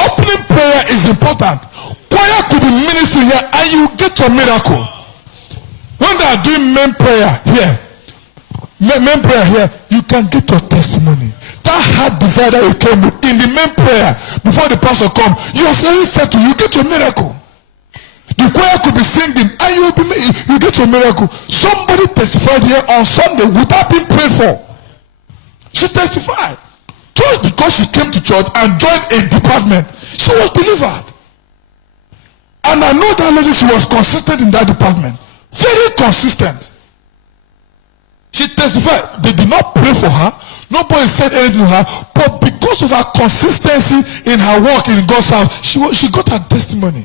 Opening prayer is important. Choir could be ministry here and you get your miracle. When they are doing main prayer here, you can get your testimony. That heart desire that you came with in the main prayer before the pastor come, you are very settled. You get your miracle. The choir could be singing and you get your miracle. Somebody testified here on Sunday without being prayed for. She testified. Just because she came to church and joined a department, she was delivered. And I know that lady, she was consistent in that department. Very consistent. She testified. They did not pray for her. Nobody said anything to her. But because of her consistency in her work in God's house, she got her testimony.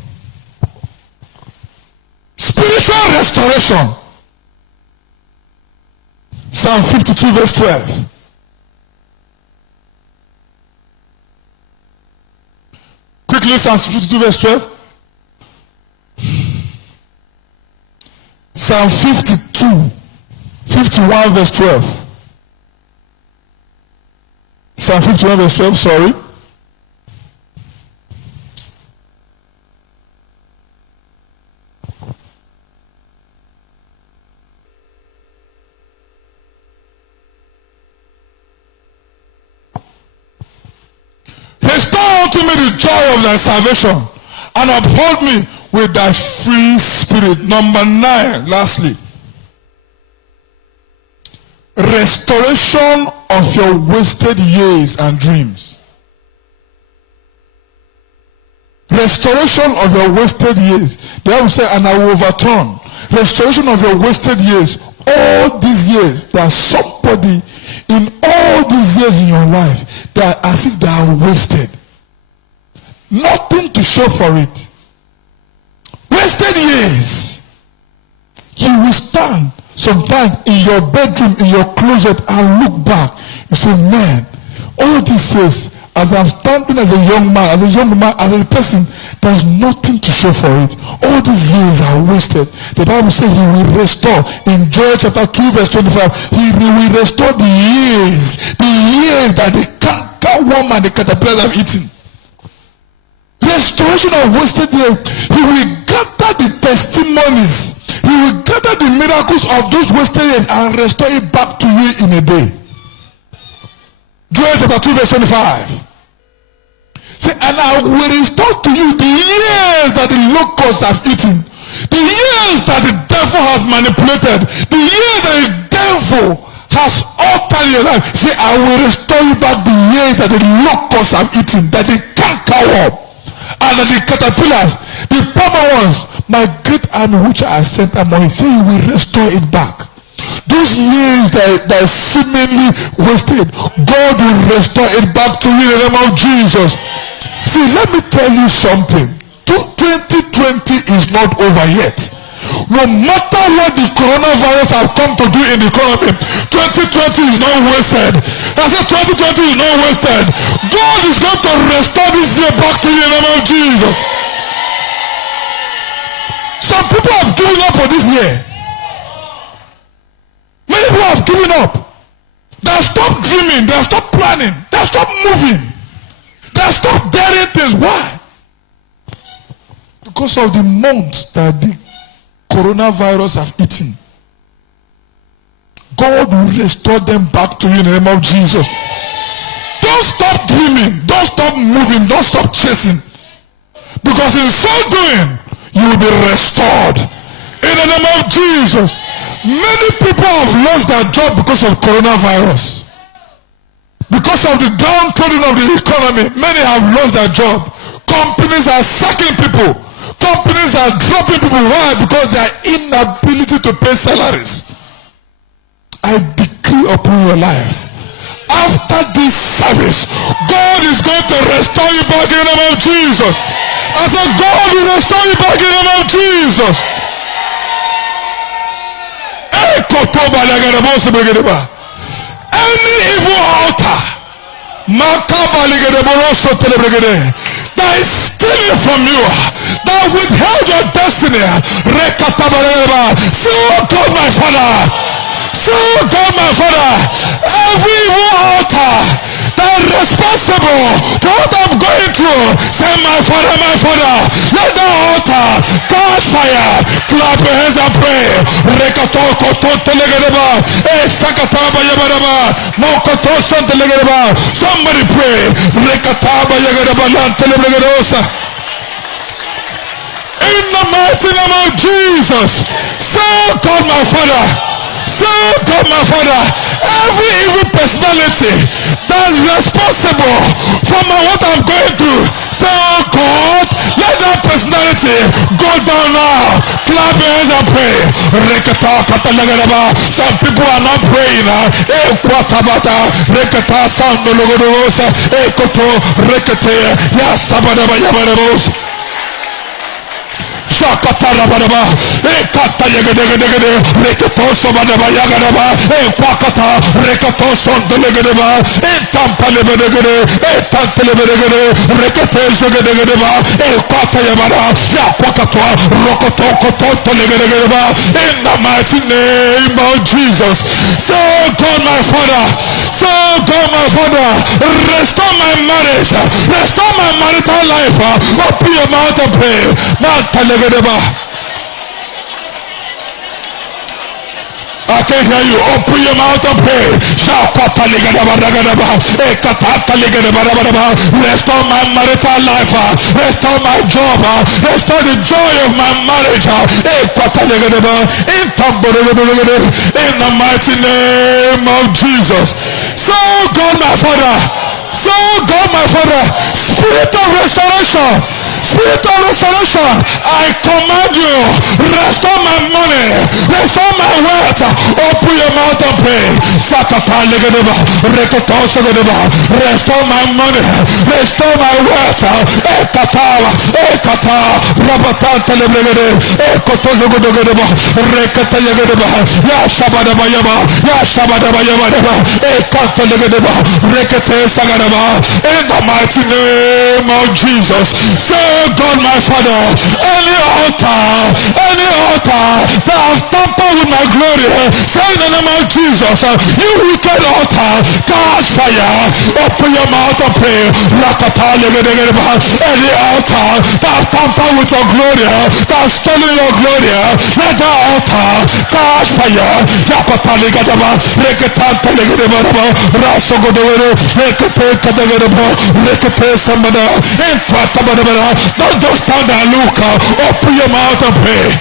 Spiritual restoration. Psalm 52 verse 12. Quickly, Psalm 52 verse 12. Psalm 51 verse 12. Psalm 51 verse 12, sorry. Restore unto me the joy of thy salvation, and uphold me with thy free spirit. Number 9, lastly. Restoration of your wasted years and dreams. Restoration of your wasted years. The Bible says, and I will overturn. Restoration of your wasted years. All these years, there's somebody in all these years in your life that as if they are wasted. Nothing to show for it. Wasted years. You will stand sometimes in your bedroom, in your closet, and look back. You say, man, all these years, as I'm standing as a young man, as a person, there's nothing to show for it. All these years are wasted. The Bible says he will restore. In Joel chapter 2 verse 25, he will restore the years that the cankerworm and the caterpillar have eaten. Restoration of wasted years. He will gather the testimonies. He will gather the miracles of those wasted years and restore it back to you in a day. Joel chapter 2 verse 25. Say, and I will restore to you the years that the locusts have eaten, the years that the devil has manipulated, the years that the devil has altered your life. Say, I will restore you back the years that the locusts have eaten, that the cankerworm and that the caterpillars, the former ones, my great army which I sent among you. Say, he will restore it back. Those years that are seemingly wasted, God will restore it back to you in the name of Jesus. See, let me tell you something. 2020 is not over yet. No matter what the coronavirus have come to do in the economy, 2020 is not wasted. I said 2020 is not wasted. God is going to restore this year back to you in the name of Jesus. Some people have given up for this year. Many people have given up. They have stopped dreaming. They have stopped planning. They have stopped moving. They have stopped daring things. Why? Because of the months that the coronavirus have eaten. God will restore them back to you in the name of Jesus. Don't stop dreaming. Don't stop moving. Don't stop chasing. Because in so doing, you will be restored in the name of Jesus. Many people have lost their job because of coronavirus. Because of the downtrodden of the economy, many have lost their job. Companies are sacking people. Companies are dropping people. Why? Because their inability to pay salaries. I decree upon your life, after this service, God is going to restore you back in the name of Jesus. I said, God will restore you back in the name of Jesus. Any evil altar that is stealing from you, that withheld your destiny, so God my Father, every evil altar that is responsible for what I'm going through, say my Father, let the altar catch fire. Clap your hands and pray. Somebody pray. In the mighty name of Jesus, say God my Father, every evil personality that's responsible for what I'm going through, say, oh God, let that personality go down now. Clap your hands and pray. Some people are not praying. Shakatarabadaba, Ekata Yagadegade, Rekatoso Badaba Yagadaba, Equakata, Rekatoson Delegedeba, Etampalebedegade, Etantelebedegade, Rekateshagadegedeba, Equata Yabada, Yaquakatoa, Rokotoko Telegedeba, in the mighty name of Jesus. So God my Father, restore my marriage, restore my marital life. Open your mouth and pray. I can hear you. Open your mouth and pray. Restore my marital life. Restore my job. Restore the joy of my marriage. In the mighty name of Jesus. So God my Father, Spirit of restoration, I command you, restore my money, restore my wealth. Open your mouth and pray. Restore my money, restore my wealth. In the mighty name of Jesus. So God my Father, any altar that have tampered with my glory, say in the name of Jesus, you wicked altar, catch fire. Open your mouth and pray. Any altar that have tampered with your glory, that have stolen your glory, let that altar catch fire. Don't just stand and look. Open your mouth and pray.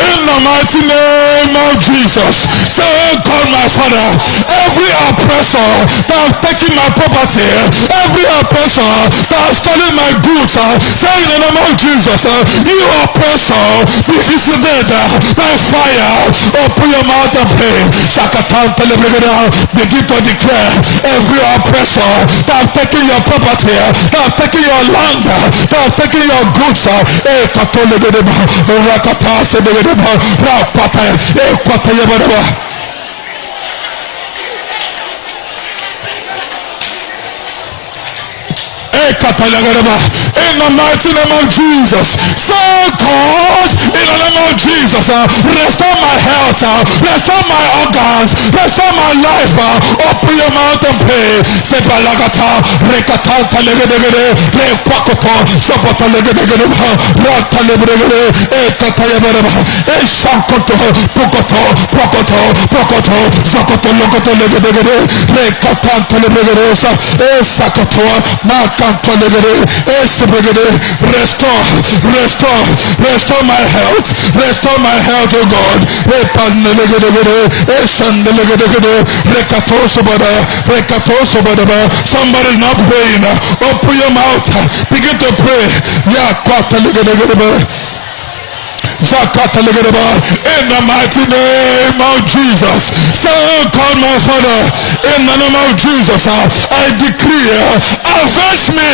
In the mighty name of Jesus, say, God my Father, every oppressor that has taken my property, every oppressor that has stolen my goods, say in the name of Jesus, you oppressor, be visited by fire. Open your mouth and pray. Begin to declare, every oppressor that has taken your property, that has taken your land, that has taken your goods, in the mighty name of Jesus. So God, in the name of Jesus, restore my health, restore my organs, restore my life. Open your mouth and pray. Say Balagata, Rekata, Legade, Requacoto, Sopota Legade, Rata Legade, Ekatayabara, Eshankoto, Pocoto, Zokoto, Locoto Legade, Rekata, Teleberosa, Esakato, Maka. Restore my health, oh God. Somebody's not praying. Open your mouth, begin to pray. In the mighty name of Jesus. So God my Father, in the name of Jesus, I decree, avenge me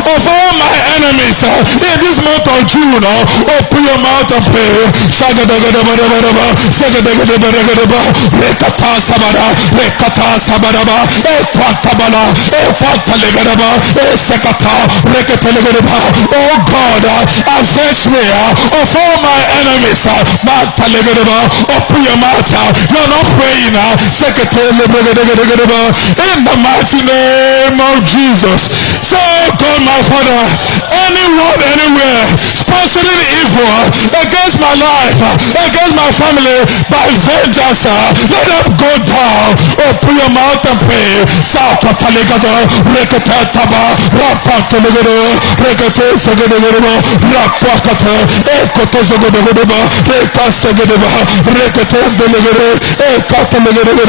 of all my enemies in this month of June. Open your mouth and pray. Rekata Sabadaba, Equatabala, Equatalegadaba, Esekata, Rekatalegadaba. Oh God, avenge me of all my enemies. Open your mouth. You're not praying. In the mighty name of Jesus. So God my Father, anyone, anywhere sponsoring evil against my life, against my family by vengeance, let them go down. Open your mouth and pray. Sapatalegado, Rekatataba, Rapatalegado, Rekatesagado, Rapakata, Ekotosagado, Rekasagadaba, Rekatandelegado, Ekatalegado,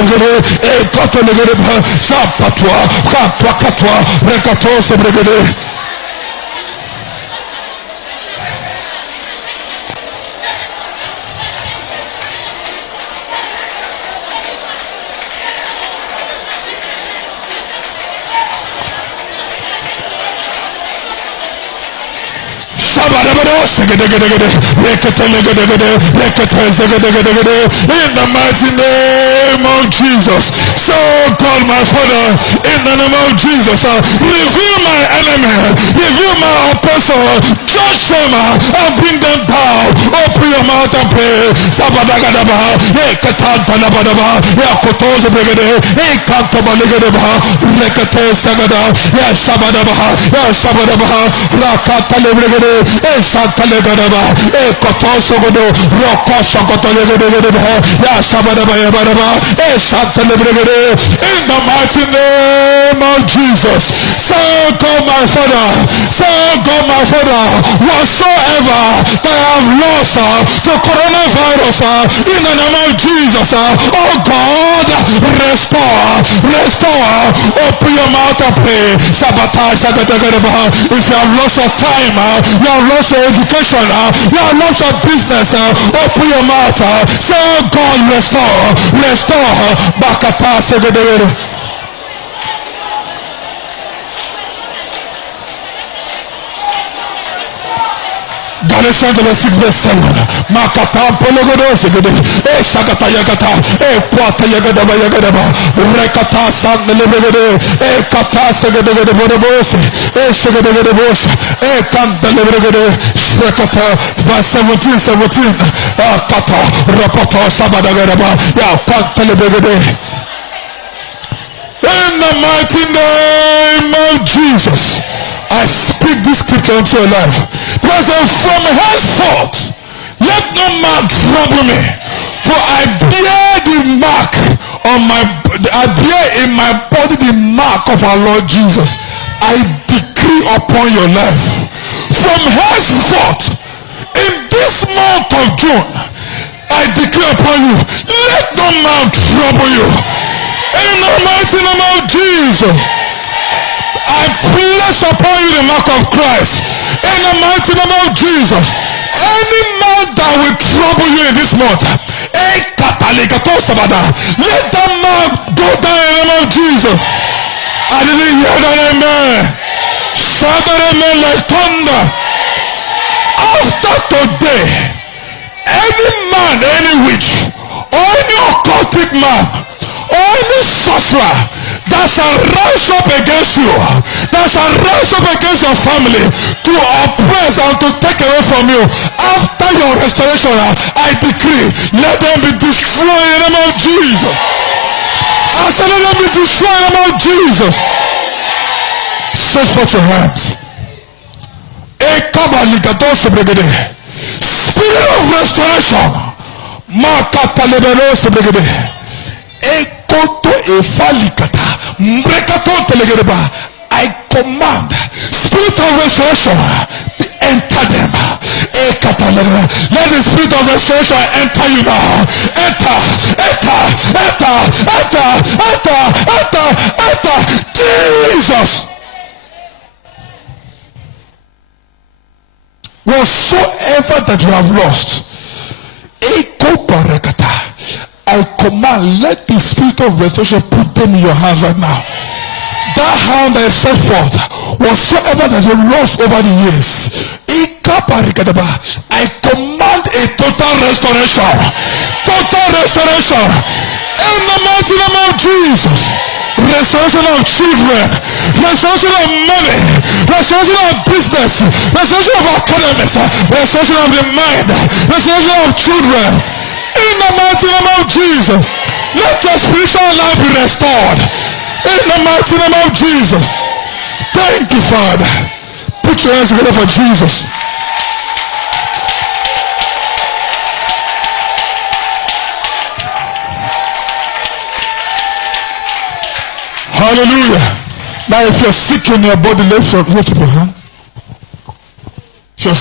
Ekatalegado, Sapatwa, Kapakatwa, Rekatosagado. In the mighty name of Jesus. So God my Father, in the name of Jesus, reveal my enemy, reveal my oppressor, judge them and bring them down. Open your mouth and pray. Sabadagadaba, Ekatantanabadaba, Yakotos Brigade, Ekantabaligadaba, Rekate Sagada, Yashabadabaha, Yashabadabaha, Rakatale Brigade, Esantalegadaba, Ekotosogodo, Rokoshakotolegadaba, Yashabadaba Yabadaba, Esantalebrigade, in the mighty name of Jesus. So God my Father, so God my Father, whatsoever that I have lost to coronavirus, in the name of Jesus, oh God, restore, open your mouth and pray. Sabotage, if you have lost your time, you have lost your education, you have lost your business, open your mouth, say God restore, Bakata Segedere. Galatians 6 verse 7. Makata Pologodo Segede, Shakata Yagata, Quata Yagadaba Yagadaba, Rekata San Lebegede, Kata Segede Bodobos, Shagade Bos, Kanta Lebegede, Shakata, verse 17, Kata, Rapato Sabadagadaba, Kanta Lebegede. In the mighty name of Jesus, I speak this scripture into your life. Because from henceforth, let no man trouble me. For I bear the mark on I bear in my body the mark of our Lord Jesus. I decree upon your life. From henceforth, in this month of June, I decree upon you, let no man trouble you. In the mighty name of Jesus, I place upon you the mark of Christ. In the mighty name of Jesus, any man that will trouble you in this month, let that man go down in the name of Jesus. I didn't hear that amen. Shout that amen like thunder. After today, any man, any witch, or any occultic man, or any sorcerer that shall rise up against you, that shall rise up against your family to oppress and to take away from you, after your restoration, I decree, let them be destroyed in the name of Jesus. I said, let them be destroyed in the name of Jesus. Stretch forth your hands. Spirit of restoration, I command spirit of restoration enter them. Let the spirit of restoration enter you now. Enter. Jesus. Whatsoever that you have lost I command, let the spirit of restoration put them in your hands right now. That hand that is set forth, whatsoever that you lost over the years, I command a total restoration. Total restoration. In the mighty name of Jesus. Restoration of children, restoration of money, restoration of business, restoration of academics, restoration of the mind, restoration of children. In the mighty name of Jesus, let your spiritual life be restored. In the mighty name of Jesus. Thank you, Father. Put your hands together for Jesus. Hallelujah. Now if you're sick in your body, lift up your hands. If you're